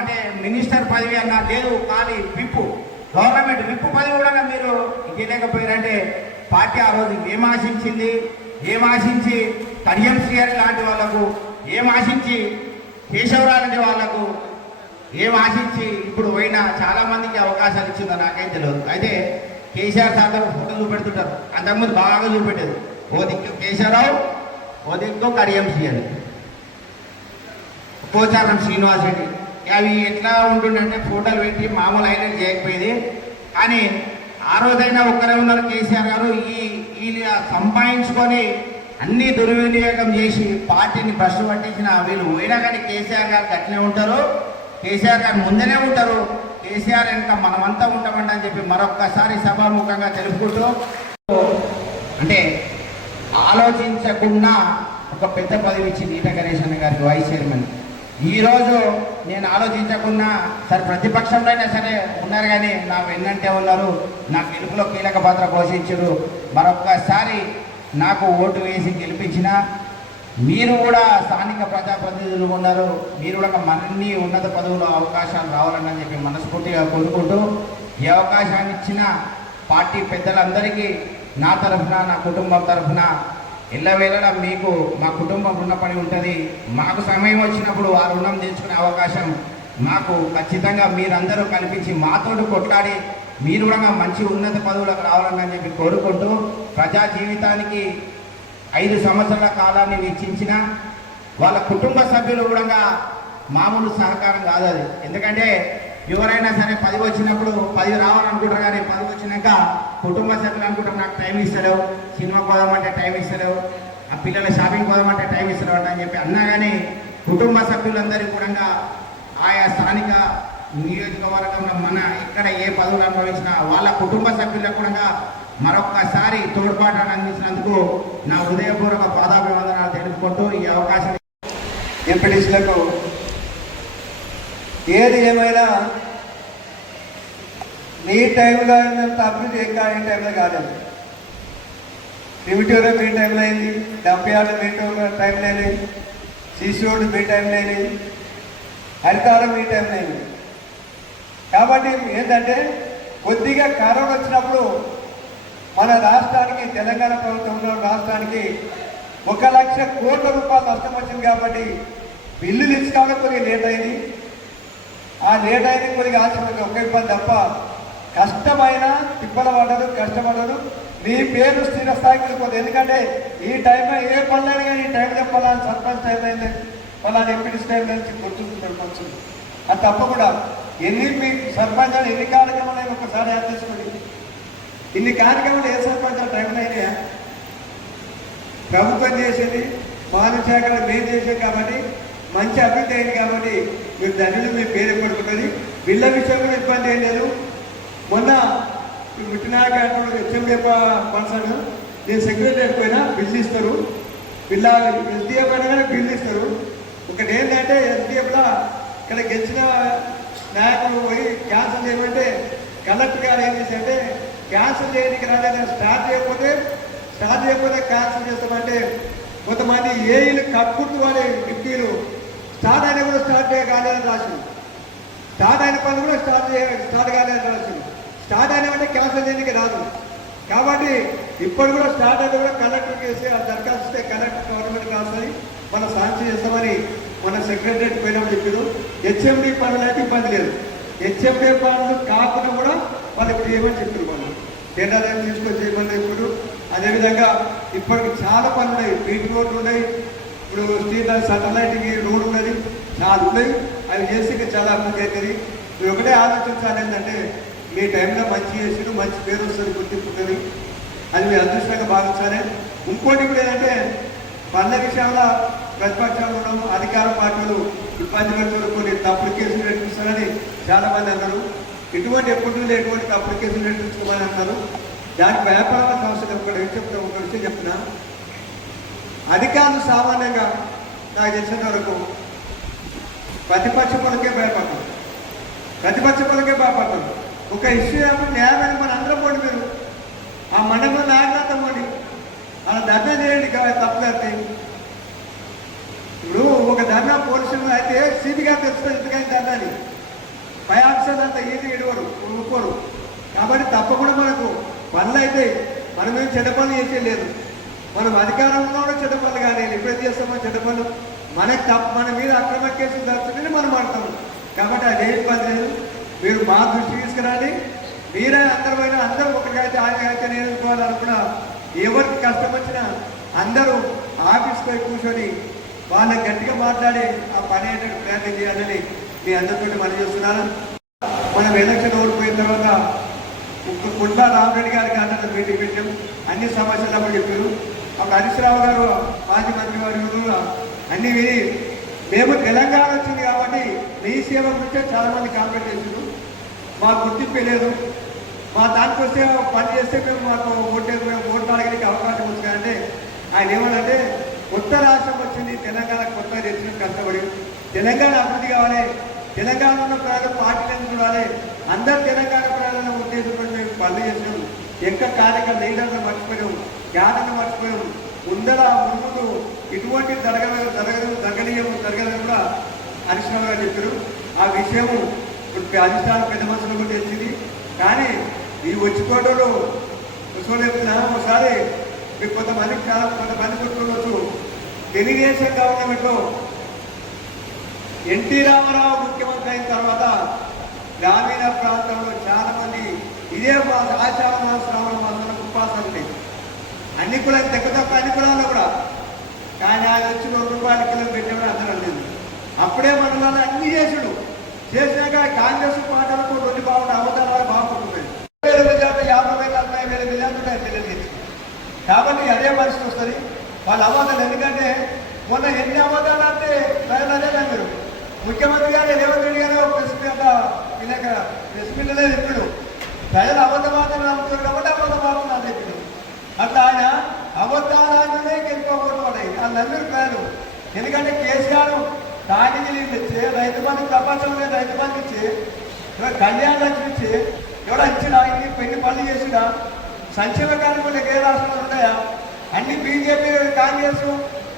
అంటే మినిస్టర్ పదవి అన్నా లేదు, ఖాళీ విప్పు, గవర్నమెంట్ విప్పు పదవి కూడా మీరు ఇవ్వలేకపోయారంటే పార్టీ ఆ రోజు ఏం ఆశించింది? ఏం ఆశించి కడియం శ్రీహరి లాంటి వాళ్ళకు, ఏం ఆశించి కేశవరావు లాంటి వాళ్ళకు, ఏం ఆశించి ఇప్పుడు పోయినా చాలా మందికి అవకాశాలు ఇచ్చిందో నాకైతే తెలియదు. అయితే కేసీఆర్ సార్ ఫోటో చూపెడుతుంటారు, అంతకుముందు బాగా చూపెట్టేది. ఓ దిక్కు కేశవరావు, ఓ దిక్కు కడియం శ్రీహరి, పోచారం శ్రీనివాస్ రెడ్డి. అవి ఎట్లా ఉంటుందంటే ఫోటోలు పెట్టి మామూలు హైలైట్ చేయకపోయేది. కానీ ఆ రోజైనా ఒక్కరే ఉన్నారు కేసీఆర్ గారు. ఈ సంపాదించుకొని అన్ని దుర్వినియోగం చేసి పార్టీని భ్రష్టు పట్టించిన వీళ్ళు పోయినా కానీ కేసీఆర్ గారు అట్లనే ఉంటారు, కేసీఆర్ గారు ముందనే ఉంటారు, కేసీఆర్ వెనుక మనమంతా ఉంటామండి అని చెప్పి మరొక్కసారి సభాముఖంగా తెలుపుకుంటూ, అంటే ఆలోచించకుండా ఒక పెద్ద పదవి ఇచ్చింది ఈట గణేష్ అన్న గారికి వైస్ చైర్మన్. ఈరోజు నేను ఆలోచించకుండా సరే ప్రతిపక్షంలో అయినా సరే ఉన్నారు, కానీ నా వెన్నంటే ఉన్నారు, నా గెలుపులో కీలక పాత్ర పోషించారు. మరొక్కసారి నాకు ఓటు వేసి గెలిపించిన మీరు కూడా స్థానిక ప్రజాప్రతినిధులు ఉన్నారు, మీరు కూడా మరిన్ని ఉన్నత పదవుల్లో అవకాశాలు రావాలని చెప్పి మనస్ఫూర్తిగా కోరుకుంటూ, ఈ అవకాశాన్ని ఇచ్చిన పార్టీ పెద్దలందరికీ నా తరఫున, నా కుటుంబం తరఫున ఎల్లవేళలా మీకు మా కుటుంబం రుణపడి ఉంటుంది. మాకు సమయం వచ్చినప్పుడు ఆ రుణం తీర్చుకునే అవకాశం మాకు ఖచ్చితంగా మీరందరూ కల్పించి మాతోటి కొట్లాడి మీరు కూడా మంచి ఉన్నత పదవులకు రావాలని చెప్పి కోరుకుంటూ, ప్రజా జీవితానికి 5 సంవత్సరాల కాలాన్ని వెచ్చించిన వాళ్ళ కుటుంబ సభ్యులు కూడా మామూలు సహకారం కాదు అది. ఎందుకంటే ఎవరైనా సరే 10 వచ్చినప్పుడు 10 రావాలనుకుంటారు, కానీ 10 వచ్చినాక కుటుంబ సభ్యులు అనుకుంటారు నాకు టైం ఇస్తలేవు, సినిమా పోదామంటే టైం ఇస్తలేవు, ఆ పిల్లల షాపింగ్ పోదామంటే టైం ఇస్తలేవు అని చెప్పి అన్నా కానీ కుటుంబ సభ్యులందరికీ కూడా ఆయా స్థానిక నియోజకవర్గంలో మన ఇక్కడ ఏ పదవులు అనుభవించినా వాళ్ళ కుటుంబ సభ్యులకు కూడా మరొక్కసారి తోడ్పాటును అందించినందుకు నా హృదయపూర్వక పాదాభివందనాలు తెలుపుకుంటూ ఈ అవకాశం ఎంపీటీసీలకు ఏది ఏమైనా మీ టైంలో అయినంత అభివృద్ధి ఇంకా ఈ టైంలో కాలేదు. ప్రిమిటివ్లో మీ టైంలో అయింది, డంపియార్డు మీ టైంలో అయింది, సీసీ రోడ్డు మీ టైంలో అయింది, హరితారం మీ టైంలో అయింది. కాబట్టి ఏంటంటే కొద్దిగా కరోనా వచ్చినప్పుడు మన రాష్ట్రానికి, తెలంగాణ ప్రభుత్వంలో రాష్ట్రానికి 1,00,000 కోట్ల రూపాయలు నష్టం వచ్చింది. కాబట్టి బిల్లులు ఇచ్చుకోవడం కొద్దిగా లేట్ అయింది. ఆ లేట్ అయింది కొద్దిగా ఆశ్చర్యంగా ఒక ఇబ్బంది తప్ప కష్టమైన తిప్పల పడ్డదు, కష్టపడ్డదు. మీ పేరు స్థిర స్థాయికి వెళ్ళిపోతుంది. ఎందుకంటే ఈ టైంలో ఏ పనులైనా కానీ ఈ టైం చెప్పాలని సర్పంచ్ టైం అయింది, వాళ్ళ ఎంపీటీసీ టైం నుంచి గుర్తుంటుంది కొంచెం. అది తప్పకుండా మీ సర్పంచ్ ఎన్ని కార్యక్రమాలు ఒకసారి యాడ్ చేసుకోండి. ఇన్ని కార్యక్రమాలు ఏ సర్పంచ్ టైంలో అయినా ప్రభుత్వం చేసేది, మానవ శాఖలు మేము చేసేది. కాబట్టి మంచి అభివృద్ధి అయింది. కాబట్టి మీరు ధనులు మీ పేరు పడుకుంటుంది. బిల్ల విషయం కూడా ఇబ్బంది ఏం లేదు. మొన్న మిట్టినాయక హెచ్ఎండి పర్సన్ నేను సెక్రటరీ పోయినా బిల్లు ఇస్తారు, బిల్ల ఎస్డిఎఫ్ అయినా కానీ బిల్లు ఇస్తారు. ఒకటి ఏంటంటే ఎస్డిఎఫ్లో ఇక్కడ గెలిచిన నాయకులు పోయి క్యాన్సిల్ చేయమంటే కలెక్టర్ గారు ఏం చేశారంటే క్యాన్సిల్ చేయడానికి రాలేదు, స్టార్ట్ చేయకపోతే క్యాన్సిల్ చేస్తామంటే కొంతమంది ఏఈలు కట్టుకుంటూ వాళ్ళే డిప్టీలు స్టార్ట్ అయినా కూడా స్టార్ట్ కాలేదని రాసింది, స్టార్ట్ అయిన పని కూడా స్టార్ట్ కాలేదని రాసింది. స్టార్ట్ అయినామంటే క్యాన్సిల్ చేయడానికి రాదు. కాబట్టి ఇప్పుడు కూడా స్టార్ట్ అయితే కూడా కలెక్టర్కి వేసి ఆ దరఖాస్తు ఇస్తే కలెక్టర్ గవర్నమెంట్ రాస్తుంది, మనం శాంక్షన్ చేస్తామని మన సెక్రటరీ పోయినప్పుడు చెప్పారు. హెచ్ఎండి పనులు అయితే ఇబ్బంది లేదు. హెచ్ఎండి పనులు కాకుండా కూడా వాళ్ళకి చేయమని చెప్పారు. వాళ్ళు టెండర్ తీసుకొని చేయమని చెప్పారు. అదేవిధంగా ఇప్పటికి చాలా పనులు ఉన్నాయి. బీటీ రోడ్లు ఉన్నాయి, ఇప్పుడు స్ట్రీట్ సాటిలైట్కి రోడ్ ఉన్నది, చాలా ఉన్నాయి. అవి చేసి చాలా అభివృద్ధి అవుతుంది. మీరు ఒకటే ఆలోచించాలి ఏంటంటే మీ టైంలో మంచి చేసిన మంచి పేరు వస్తుంది, గుర్తింపు ఉంటుంది. అది మీరు అదృష్టంగా భావించాలి. ఇంకోటి ఇప్పుడు ఏంటంటే పనుల విషయంలో ప్రతిపక్షాలు ఉండడం, అధికార పార్టీలు ఇబ్బంది పెడుతున్న కొన్ని తప్పుడు కేసులు పెట్టిస్తారని చాలామంది అన్నారు. ఎటువంటి ఎప్పుడు ఎటువంటి తప్పుడు కేసులు పెట్టించుకోమని అన్నారు. దానికి వ్యాపార సంస్థలు ఒకటి విషయం చెప్తున్నా. అధికారులు సామాన్యంగా నాకు తెలిసిన వరకు ప్రతిపక్ష పనులకే భయపడతారు, ఒక ఇష్యూ ఏమో న్యాయమైన మన అందరం పోండి, మీరు ఆ మండలంలో నాయకులంతా పోండి, అలా ధర్నా చేయండి. తప్పులేస్తే ఇప్పుడు ఒక ధర్నా పోలీసులు అయితే సీపీగా తెలుస్తుంది ఎందుకని ధర్నాని పై ఆఫీసర్లు అంతా ఈజీ ఇడవరు, ఒప్పుకోరు. కాబట్టి తప్పకుండా మనకు పనులు అయితే మనమేం చెడ్డ పనులు చేసే లేదు. మనం అధికారంలో కూడా చెడ్డ పనులు కానీ ఎప్పుడైతే చేస్తామో చెడ్డ పనులు మన మీద అక్రమ కేసులు జరుగుతుంటే మనం ఆడతాము. కాబట్టి అదే ఇబ్బంది లేదు. మీరు మా దృష్టి తీసుకురండి. మీరే అందరూ అందరూ ఒకటికైతే అయితే నేను అనుకోవాలనుకున్నా ఎవరికి కష్టం వచ్చినా అందరూ ఆఫీస్కి పోయి కూర్చొని వాళ్ళని గట్టిగా మాట్లాడి ఆ పని ఏంటంటే ప్రయత్నం చేయాలని మీ అందరితో మనం చేస్తున్నాను. మనం ఎలక్షన్ ఓడిపోయిన తర్వాత కుండ్లా రామరెడ్డి గారికి అందరూ మీటింగ్ పెట్టాం, అన్ని సమస్యలు అప్పుడు చెప్పారు. అప్పుడు హరీశ్రావు గారు మాజీ మంత్రి వారు అన్ని విని మేము తెలంగాణ వచ్చింది కాబట్టి మీ సేవ గురించే చాలామంది కాంప్లైంట్ చేశారు. మాకు గుర్తింపే లేదు, మా దానికి వస్తే పని చేస్తే మేము మాకు ఓట్లు అడగడానికి అవకాశం వచ్చింది. అంటే ఆయన ఏమనంటే కొత్త రాష్ట్రం వచ్చింది, తెలంగాణ కొత్త తెచ్చిన కష్టపడి తెలంగాణ అభివృద్ధి కావాలి, తెలంగాణ ఉన్న ప్రజలు పార్టీలను చూడాలి, అందరు తెలంగాణ ప్రజలను ఉద్దేశంతో మేము పనులు చేసినాం. ఎక్క కార్యక్రమ లీడర్లు మర్చిపోయాము, జ్ఞానాన్ని మర్చిపోయాము. ముందర ముందు ఇటువంటి జరగలేము కూడా హరీశ్రావు గారు చెప్పారు. ఆ విషయము ఇప్పుడు అధిష్టానం పెద్ద మనుషులు కూడా తెలిసింది. కానీ ఈ వచ్చిపోవడంలో చెప్తున్నా ఒకసారి మీకు కొంతమంది గుర్తుండవచ్చు. తెలుగుదేశం గవర్నమెంట్లో ఎన్టీ రామారావు ముఖ్యమంత్రి అయిన తర్వాత గ్రామీణ ప్రాంతంలో చాలా మంది ఇదే ఆషాఢ మాసం శ్రావణ మాసంలో ఉపవాసాలు ఉండేది. అన్ని కులాలు తక్కువ అన్ని కులాల్లో కూడా. కానీ ఆయన వచ్చి ₹1 కిలో పెట్టేవాడు అందరూ అంటుంది. అప్పుడే మండలాలు అన్ని చేసినాక కాంగ్రెస్ పార్టీలకు రెండు బాగుండే అవతారాలు బాగుంటున్నాయి. 50,000, 40,000 మిలియన్లు పిల్లలు. కాబట్టి అదే పరిస్థితి వస్తుంది వాళ్ళ అబద్ధాలు. ఎందుకంటే మొన్న ఎన్ని అబద్ధాలు అంటే ప్రజలు అదే మీరు ముఖ్యమంత్రి గారు రేవంత్ రెడ్డి గారు ప్రెస్ మీట్లే చెప్పాడు, ప్రజలు అబద్ధమాత్రం నమ్ముతారు కాబట్టి అబద్ధమాత్రం అని చెప్పాడు. అట్లా ఆయన అబద్ధాలనే గెలుపుకోబోతున్నాయి ఆ నమ్మిన ప్రజలు. ఎందుకంటే కేసీఆర్ తానికి నీళ్ళు ఇచ్చి రైతు బంధు ప్రపంచంలో రైతు బంధు ఇచ్చి కళ్యాణ లక్ష్మి ఇచ్చి ఎవడో ఇచ్చినా ఇన్ని పనులు చేసినా సంక్షేమ కార్యక్రమాలు ఏ రాష్ట్రాలు ఉన్నాయా? అన్ని బీజేపీ కాంగ్రెస్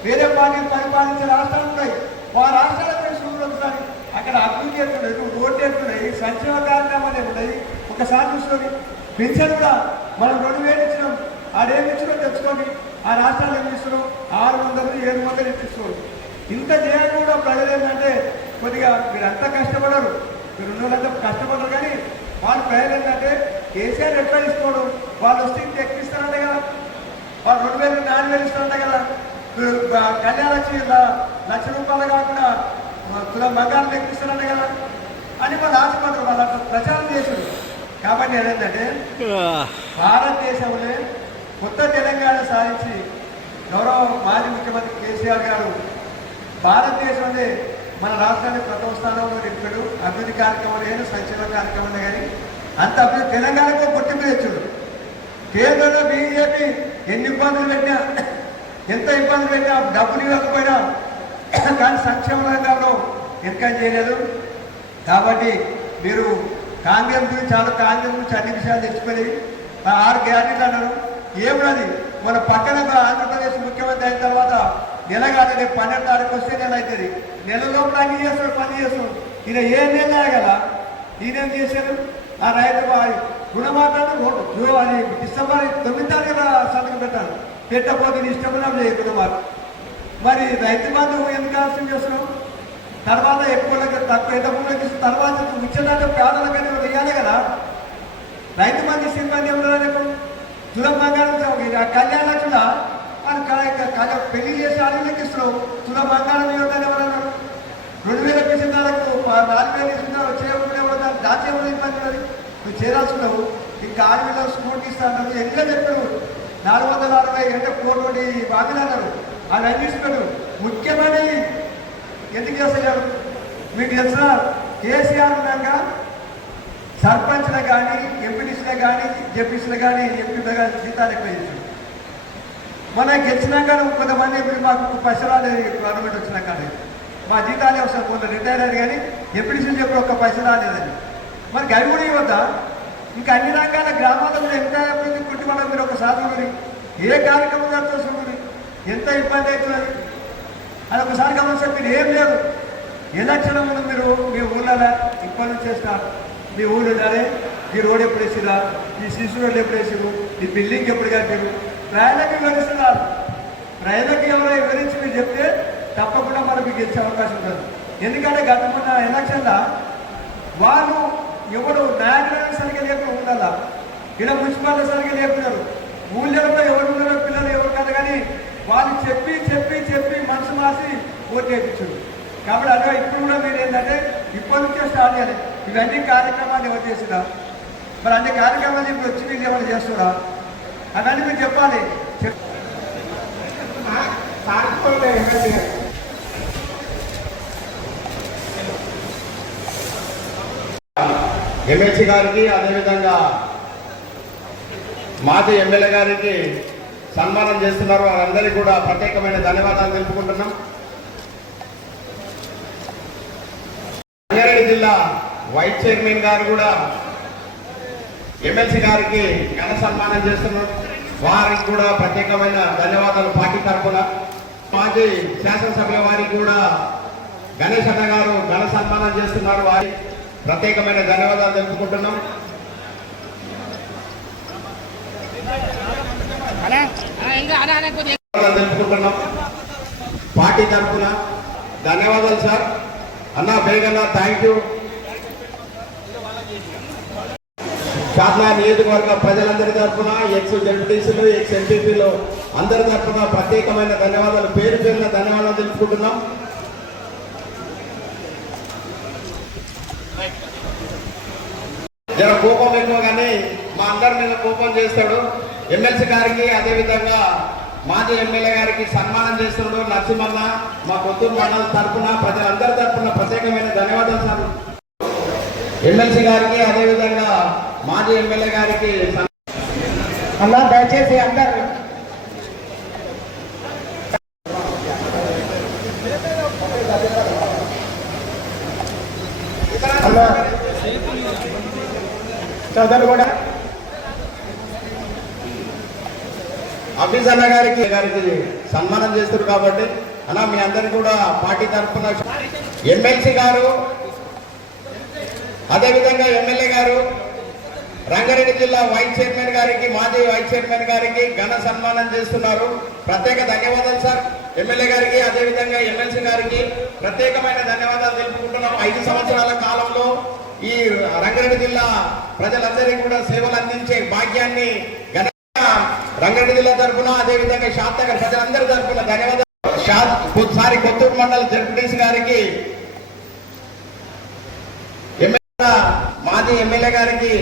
వేరే పార్టీలు పరిపాలించే రాష్ట్రాలు ఉన్నాయి. ఆ రాష్ట్రాల చూడండి ఒకసారి, అక్కడ అభివృద్ధి ఎట్లున్నాయి, రోడ్లు ఎట్లున్నాయి, సంక్షేమ కార్యక్రమాలు ఏమున్నాయి ఒకసారి చూసుకొని. పెన్షన్ కూడా మనం 2000 ఇచ్చినాం, ఆడేమి ఇచ్చినా తెచ్చుకొని ఆ రాష్ట్రాలు ఏమి ఇస్తున్నాం 600, 700 ఇప్పిస్తున్నాం. ఇంత చేయడం కూడా ప్రజలు ఏంటంటే కొద్దిగా మీరు అంతా కష్టపడరు, మీరు ఉన్నోళ్ళంతా కష్టపడరు. కానీ వాళ్ళు ప్రజలు ఏంటంటే కేసీఆర్ ఎట్లా ఇసుకోడు, వాళ్ళు వస్తే ఇంత ఎక్కువ ఇస్తారంట కదా, వాళ్ళు 2000, 4000 ఇస్తారంట కదా. కళ్యాణ లక్ష్మి ₹1,00,000 కాకుండా తులం బంగారం ఎక్కిస్తారంట కదా అని వాళ్ళు ఆశపడరు, వాళ్ళు అట్లా ప్రచారం చేశారు. కాబట్టి ఏంటంటే భారతదేశంలో కొత్త తెలంగాణ సాధించి గౌరవ మాజీ ముఖ్యమంత్రి కేసీఆర్ గారు భారతదేశంలో మన రాష్ట్రాన్ని ప్రథమ స్థానంలో నిలిపాడు. అభివృద్ధి కార్యక్రమాలు కానీ సంక్షేమ కార్యక్రమాలు కానీ అంత అభివృద్ధి తెలంగాణకు గుర్తింపు తెచ్చాడు. కేంద్రంలో బీజేపీ ఎన్ని ఇబ్బందులు పెట్టినా, ఎంత ఇబ్బందులు పెట్టినా, డబ్బులు ఇవ్వకపోయినా కానీ సంక్షేమ రంగంలో ఎంకరేజ్ చేయలేదు. కాబట్టి మీరు కాంగ్రెస్ గురించి అన్ని విషయాలు తెచ్చిపోయి 6 గ్యారెంటీలు అన్నారు. ఏమున్నది మన పక్కన ఆంధ్రప్రదేశ్ ముఖ్యమంత్రి అయిన తర్వాత నెలగానే 12 తారీఖు వస్తే నెల అవుతుంది. నెలలోపు అన్ని చేస్తాడు, పని చేస్తాడు. ఈయన ఏ నెల కదా, ఈయనేం చేశారు? ఆ రైతు రుణమాటాన్ని అది డిసెంబర్ 9 తారీఖున సంతకం పెట్టారు. పెట్టకపోతే ఇష్టం చేయకుండా మరి రైతు బంధు ఎందుకు ఆలస్యం చేస్తున్నాం? తర్వాత ఎక్కువ తక్కువ ఎంత భూములకి తర్వాత ముఖ్యంగా పేదలకైనా వేయాలి కదా. రైతు బంధు సిబ్బంది ఏమన్నా తులం బంగారం కళ్యాణ లక్ష్మిలా వాళ్ళు పెళ్లి చేసి ఆడలకి ఇస్తున్నావు. తులం బంగారం ఇవ్వద్దని ఎవరన్నారు? 2000 ఇచ్చినారకు 4000 ఇస్తున్నారు. చేయకుండా దాచి ఎవరు ఇబ్బంది ఉన్నది? నువ్వు చేరాల్సుకున్నావు. ఇంకా 6,000 స్కూటీ ఇస్తాను ఎట్లా చెప్పారు? 460 అంటే 4 బాధలు అన్నారు. అది అందిస్తున్నాడు. ముఖ్యమైన ఎందుకు చేస్తున్నారు మీకు తెలుసా? కేసీఆర్ ఉన్నాక సర్పంచ్లకు కానీ ఎంపీటీసీలకు కానీ జెడ్పీసీలకు కానీ ఎంపీలకు కానీ జీతాలు ఎక్కువ ఇచ్చారు. మనం గెలిచినాక కొంతమంది ఇప్పుడు మాకు పైసలు రాలేదు, గవర్నమెంట్ వచ్చినాక మా జీతాలే వస్తారు. కొంత రిటైర్ అయ్యారు కానీ ఎంపీటీసీలు చెప్పి ఒక్క పైసలు రాలేదని. మరి అవి కూడా ఇవ్వద్దా? ఇంకా అన్ని రంగాల గ్రామాల్లో కూడా ఎంత అభివృద్ధి కుటుంబాలకు మీరు ఒకసారి చూడండి, ఏ కార్యక్రమం జరుగుతుంది, ఎంత ఇబ్బంది అవుతున్నది అది ఒకసారి గమనిస్తే మీరు ఏం లేదు. ఎలక్షన్ ముందు మీరు మీ ఊళ్ళలో ఇప్పటి నుంచి చేస్తారు. మీ ఊళ్ళో ఉండాలి, ఈ రోడ్ ఎప్పుడు వేసిరా, ఈ సిసి రోడ్లు ఎప్పుడు వేసారు, ఈ బిల్డింగ్ ఎప్పుడు కట్టారు, ప్రజలకు వివరిస్తున్నారు. ప్రజలకు ఎవరో వివరించి మీరు చెప్తే తప్పకుండా మనకు గెలిచే అవకాశం ఉంటుంది. ఎందుకంటే గత మొన్న ఎలక్షన్లో వాళ్ళు ఎవరు నాయకులను సరిగ్గా లేకుండా ఉండాలా, ఇలా మున్సిపాలిటీ సరిగ్గా లేకున్నారు, ఊళ్ళలో ఎవరు ఉన్నారో పిల్లలు ఎవరు కాదు కానీ వాళ్ళు చెప్పి చెప్పి చెప్పి మనసు మార్చి ఓటు వేయించారు. కాబట్టి అదే ఇప్పుడు కూడా మీరు ఏంటంటే ఇప్పటి నుంచే స్టార్ట్ చేయాలి. ఇవన్నీ కార్యక్రమాలు ఎవరు చేసినా మరి అన్ని కార్యక్రమాలు ఇప్పుడు వచ్చి మీరు ఎవరు చేస్తున్నా అవన్నీ మీరు చెప్పాలి. ఎమ్మెల్సీ గారికి అదేవిధంగా మాజీ ఎమ్మెల్యే గారికి సన్మానం చేస్తున్నారు. వారందరికీ కూడా ప్రత్యేకమైన ధన్యవాదాలు తెలుపుకుంటున్నాం. రంగారెడ్డి జిల్లా వైస్ చైర్మన్ గారు కూడా ఎమ్మెల్సీ గారికి ఘన సన్మానం చేస్తున్నారు. వారికి కూడా ప్రత్యేకమైన ధన్యవాదాలు పార్టీ తరఫున. మాజీ శాసనసభ్యుల వారికి కూడా గణేష్ అన్న గారు ఘన సన్మానం చేస్తున్నారు. వారి ప్రత్యేకమైన ధన్యవాదాలు తెలుపుకుంటున్నాం. తెలుపుకుంటున్నాం పార్టీ తరఫున. ధన్యవాదాలు సార్. అన్న బేగన్న థ్యాంక్ యూ. షాద్లా నియోజకవర్గ ప్రజలందరి తరఫున, ఎక్స్ జడ్పీటీసీలు, ఎక్స్ ఎంపీపీలు అందరి తరఫున ప్రత్యేకమైన ధన్యవాదాలు, పేరు పేరున ధన్యవాదాలు తెలుపుకుంటున్నాం. జర కోపం ఎక్కువ కానీ మా అందరి మీద కోపం చేస్తాడు. ఎమ్మెల్సీ గారికి అదేవిధంగా మాజీ ఎమ్మెల్యే గారికి సన్మానం చేస్తున్నాడు నరసింహన్న. మా కొత్తూరు మండలం తరఫున ప్రజలందరి తరఫున ప్రత్యేకమైన ధన్యవాదాలు సార్. ఎమ్మెల్సీ గారికి అదేవిధంగా మాజీ ఎమ్మెల్యే గారికి అన్నా దయచేసి అందరు అన్నా చౌదరి కూడా ఆఫీస్ అన్న గారికి సన్మానం చేస్తారు కాబట్టి అన్న మీ అందరికీ కూడా పార్టీ తరఫున ఎమ్మెల్సీ గారు అదేవిధంగా ఎమ్మెల్యే గారు రంగారెడ్డి జిల్లా వైస్ చైర్మన్ గారికి మాజీ వైస్ చైర్మన్ గారికి ఘన సన్మానం చేస్తున్నారు. ప్రత్యేక ధన్యవాదాలు సార్. ఎమ్మెల్యే గారికి అదేవిధంగా ఎమ్మెల్సీ గారికి ప్రత్యేకమైన ధన్యవాదాలు తెలుపుకుంటున్నాం. 5 సంవత్సరాల కాలంలో ఈ రంగారెడ్డి జిల్లా ప్రజలందరికీ కూడా సేవలు అందించే భాగ్యాన్ని రంగారెడ్డి జిల్లా తరఫున అదేవిధంగా షాద్నగర్ ప్రజలందరి తరఫున ధన్యవాదాలు. కొత్తూరు మండల జడ్పీటీసీ గారికి మాజీ ఎమ్మెల్యే గారికి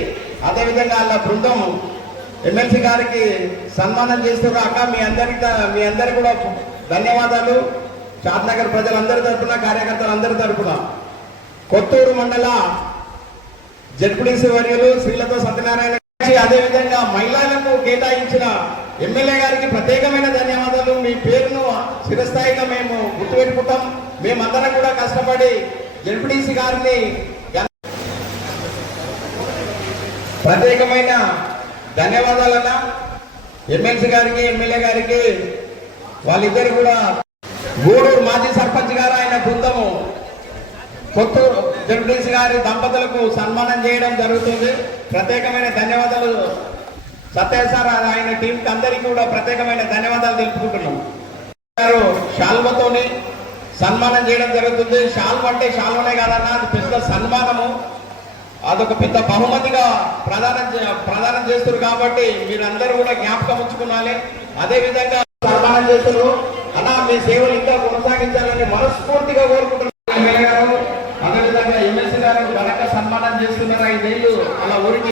అదేవిధంగా వాళ్ళ బృందం ఎమ్మెల్సీ గారికి సన్మానం చేస్తున్నారు. అక్క మీ అందరికి కూడా ధన్యవాదాలు. షాద్నగర్ ప్రజలందరి తరఫున కార్యకర్తలందరి తరఫున కొత్తూరు మండల జడ్పీటీసీ వర్యులు శ్రీలతో సత్యనారాయణ అదేవిధంగా మహిళలకు కేటాయించిన ఎమ్మెల్యే గారికి ప్రత్యేకమైన ధన్యవాదాలు. మీ పేరును చిరస్థాయిగా మేము గుర్తుపెట్టుకుంటాం. మేమందరం కూడా కష్టపడి జడ్పీటీసీ గారిని ప్రత్యేకమైన ధన్యవాదాలన్నా. ఎమ్మెల్సీ గారికి ఎమ్మెల్యే గారికి వాళ్ళిద్దరు కూడా గూడూరు మాజీ సర్పంచ్ గారు ఆయన బృందము కొత్తూరు జడ్పీటీసీ గారి దంపతులకు సన్మానం చేయడం జరుగుతుంది. ప్రత్యేకమైన ధన్యవాదాలు సత్య సార్ ఆయన టీంకి అందరికీ కూడా ప్రత్యేకమైన ధన్యవాదాలు తెలుపుకుంటున్నాం. షాల్వతోని సన్మానం చేయడం జరుగుతుంది. షాల్వ అంటే షాల్వనే కాదన్నా, అది పెద్ద సన్మానము, అదొక పెద్ద బహుమతిగా ప్రదానం చేస్తారు కాబట్టి మీరందరూ కూడా జ్ఞాపకం ఉంచుకోవాలి. అదేవిధంగా సన్మానం చేస్తారు అన్నా, మీ సేవలు ఇంకా కొనసాగించాలని మనస్ఫూర్తిగా కోరుకుంటున్నారు. ఎమ్మెల్యే గారు అదేవిధంగా ఎమ్మెల్సీ గారు ఘనంగా సన్మానం చేస్తున్నారు. 5 ఏళ్ళు అలా ఊరికి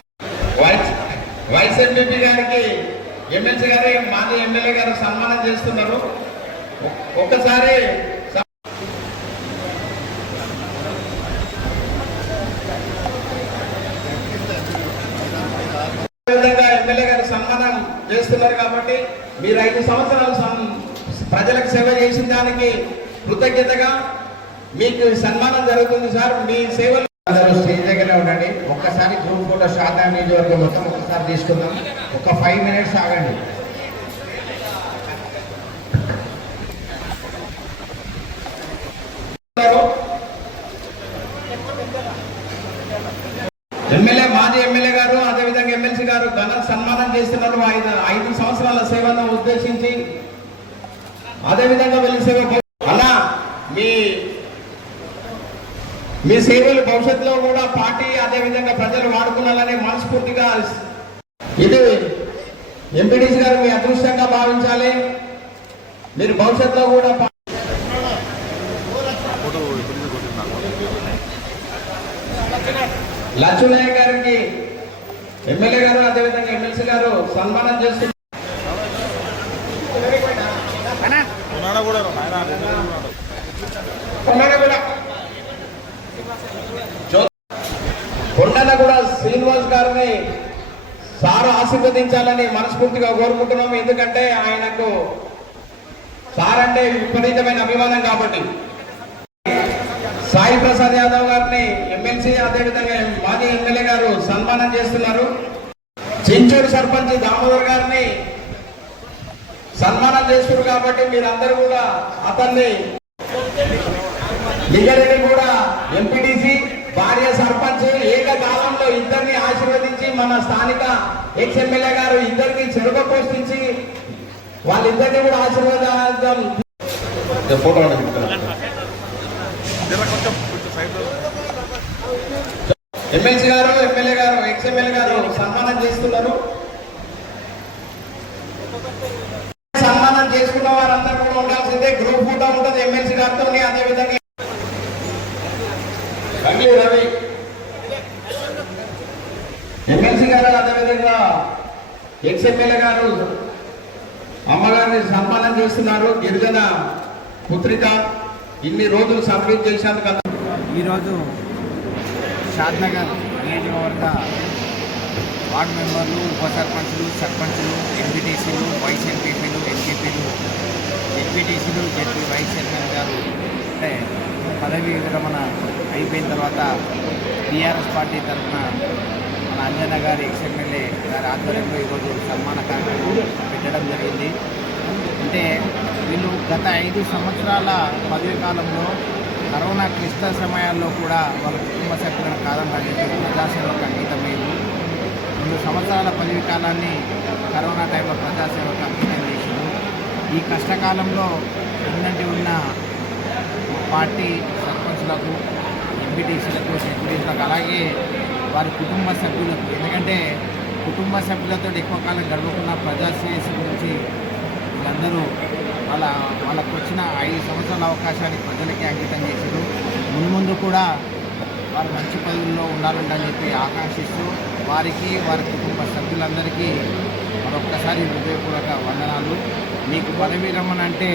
వైస్ ఎంపీ గారికి ఎమ్మెల్సీ గారి మాజీ ఎమ్మెల్యే గారు సన్మానం చేస్తున్నారు. ఒక్కసారి ఎమ్మెల్యే గారు సన్మానం చేస్తున్నారు కాబట్టి మీరు 5 సంవత్సరాలు ప్రజలకు సేవ చేసిన దానికి కృతజ్ఞతగా మీకు సన్మానం జరుగుతుంది సార్. మీ సేవలు అందరూ స్టేజ్ దగ్గర ఉండండి. ఒక్కసారి గ్రూప్ ఫోటో షాద్నగర్ నియోజకవర్గం మొత్తం ఒకసారి తీసుకుందాం. ఒక 5 మినిట్స్ ఆగండి. ఎమ్మెల్యే మాజీ ఎమ్మెల్యే గారు అదేవిధంగా ఎమ్మెల్సీ గారు ఘన సన్మానం చేస్తున్నారు. 5 సంవత్సరాల సేవను ఉద్దేశించి అదేవిధంగా వెళ్ళి సేవ అలా మీ సేవలు భవిష్యత్తులో కూడా పార్టీ అదేవిధంగా ప్రజలు వాడుకోవాలని మనస్ఫూర్తిగా ఇది ఎంపీటీసీ గారు మీ అదృష్టంగా భావించాలి. మీరు భవిష్యత్తులో కూడా లక్ష్మణయ్య గారికి ఎమ్మెల్యే గారు అదేవిధంగా ఎమ్మెల్సీ గారు సన్మానం చేస్తున్నారు. కొండనగూడ శ్రీనివాస్ గారిని సార్ ఆశీర్వదించాలని మనస్ఫూర్తిగా కోరుకుంటున్నాము. ఎందుకంటే ఆయనకు సార్ అంటే విపరీతమైన అభిమానం కాబట్టి. సాయి ప్రసాద్ యాదవ్ గారిని ఎమ్మెల్సీ అదేవిధంగా మాజీ ఎమ్మెల్యే గారు సన్మానం చేస్తున్నారు. చించూరు సర్పంచ్ దామోదర్ గారిని సన్మానం చేస్తున్నారు కాబట్టి మీరందరూ కూడా అతన్ని లింగారెడ్డి కూడా ఎంపీటీసీ భార్య సర్పంచ్ ఏకకాలంలో ఇద్దరిని ఆశీర్వదించి మన స్థానిక ఎక్స్ ఎమ్మెల్యే గారు ఇద్దరికి చెరుకు పోషించి వాళ్ళిద్దరిని కూడా ఆశీర్వాదం ఫోటో ఎమ్మెల్సీ గారు ఎమ్మెల్యే గారు ఎక్స్ ఎమ్మెల్యే గారు సన్మానం చేస్తున్నారు. సన్మానం చేసుకున్న వారందరూ కూడా ఉండాల్సిందే. గ్రూప్ ఫోటో ఉంటుంది ఎమ్మెల్సీ గారితో. అదేవిధంగా రవి ఎమ్మెల్సీ గారు అదేవిధంగా ఎక్స్ ఎమ్మెల్యే గారు అమ్మగారిని సన్మానం చేస్తున్నారు. గిరిజన పుత్రిక ఇన్ని రోజులు సర్వీస్ చేసేందుకు ఈరోజు షాద్నగర్ నియోజకవర్గ వార్డు మెంబర్లు, ఉప సర్పంచులు, సర్పంచులు, ఎంపీటీసీలు, వైస్ ఎంపీపీలు, ఎంపీపీలు, జెడ్పీటీసీలు, జెడ్పీ వైస్ చైర్మన్ గారు అంటే పదవీ విరమణ అయిపోయిన తర్వాత టీఆర్ఎస్ పార్టీ తరఫున మన అంజన్న గారి ఎక్స్ఎమ్మెల్యే గారి ఆధ్వర్యంలో ఈరోజు సన్మాన కార్యక్రమం పెట్టడం జరిగింది. అంటే వీళ్ళు గత 5 సంవత్సరాల పదవీ కాలంలో కరోనా క్లిష్ట సమయాల్లో కూడా వాళ్ళ కుటుంబ సభ్యులను కాదని ప్రజాసేవకు అంకితమైంది. 2 సంవత్సరాల పదవీ కాలాన్ని కరోనా టైంలో ప్రజాసేవకు అంకితం చేశారు. ఈ కష్టకాలంలో ఉన్నంటి ఉన్న పార్టీ సర్పంచులకు, ఎంపీటీసీలకు, సెక్రటరీలకు, అలాగే వారి కుటుంబ సభ్యులకు, ఎందుకంటే కుటుంబ సభ్యులతో ఎక్కువ కాలం గడపకుండా ప్రజాశ్రేయస్సు గురించి వీళ్ళందరూ వాళ్ళకు వచ్చిన 5 సంవత్సరాల అవకాశాన్ని ప్రజలకి అంకితం చేశారు. ముందు కూడా వారు మంచి పదవుల్లో ఉండాలని చెప్పి ఆకాంక్షిస్తూ వారికి, వారి కుటుంబ సభ్యులందరికీ మరొక్కసారి హృదయపూర్వక వందనాలు. మీకు పదవీ విరమణ అంటే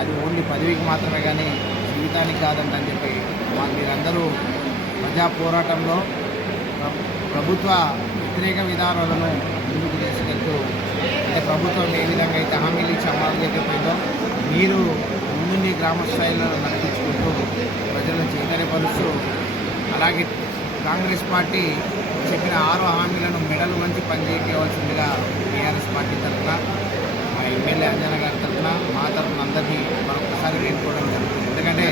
అది ఓన్లీ పదవికి మాత్రమే కానీ జీవితానికి కాదని చెప్పి మీరందరూ ప్రజా పోరాటంలో ప్రభుత్వ వ్యతిరేక విధానాలను ముందుకు తీసుకెళ్తూ, అంటే ప్రభుత్వం ఏ విధంగా అయితే హామీలు ఇచ్చి అమలు చేయకపోయిందో మీరు ముందుండి గ్రామ స్థాయిలో నడిపించుకుంటూ ప్రజలను చైతన్యపరుస్తూ, అలాగే కాంగ్రెస్ పార్టీ చెప్పిన 6 హామీలను మెడలు వంచి పనిచేయవలసిందిగా టీఆర్ఎస్ పార్టీ తరఫున, మా ఎమ్మెల్యే అంజన గారి తరఫున, మా తరఫున అందరినీ మరొకసారి వేడుకోవడం జరుగుతుంది. ఎందుకంటే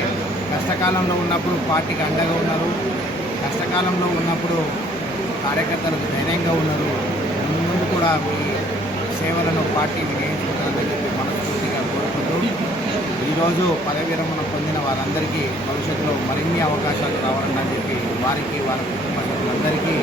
కష్టకాలంలో ఉన్నప్పుడు పార్టీకి అండగా ఉన్నారు, కష్టకాలంలో ఉన్నప్పుడు కార్యకర్తలకు ధైర్యంగా ఉన్నారు. ముందు కూడా మీ సేవలను పార్టీ వినియోగించుకుంటారని చెప్పి మనస్ఫూర్తిగా కోరుకుంటూ, ఈరోజు పదవి విరమణ పొందిన వారందరికీ భవిష్యత్తులో మరిన్ని అవకాశాలు రావాలని చెప్పి వారికి, వారి కుటుంబ సభ్యులందరికీ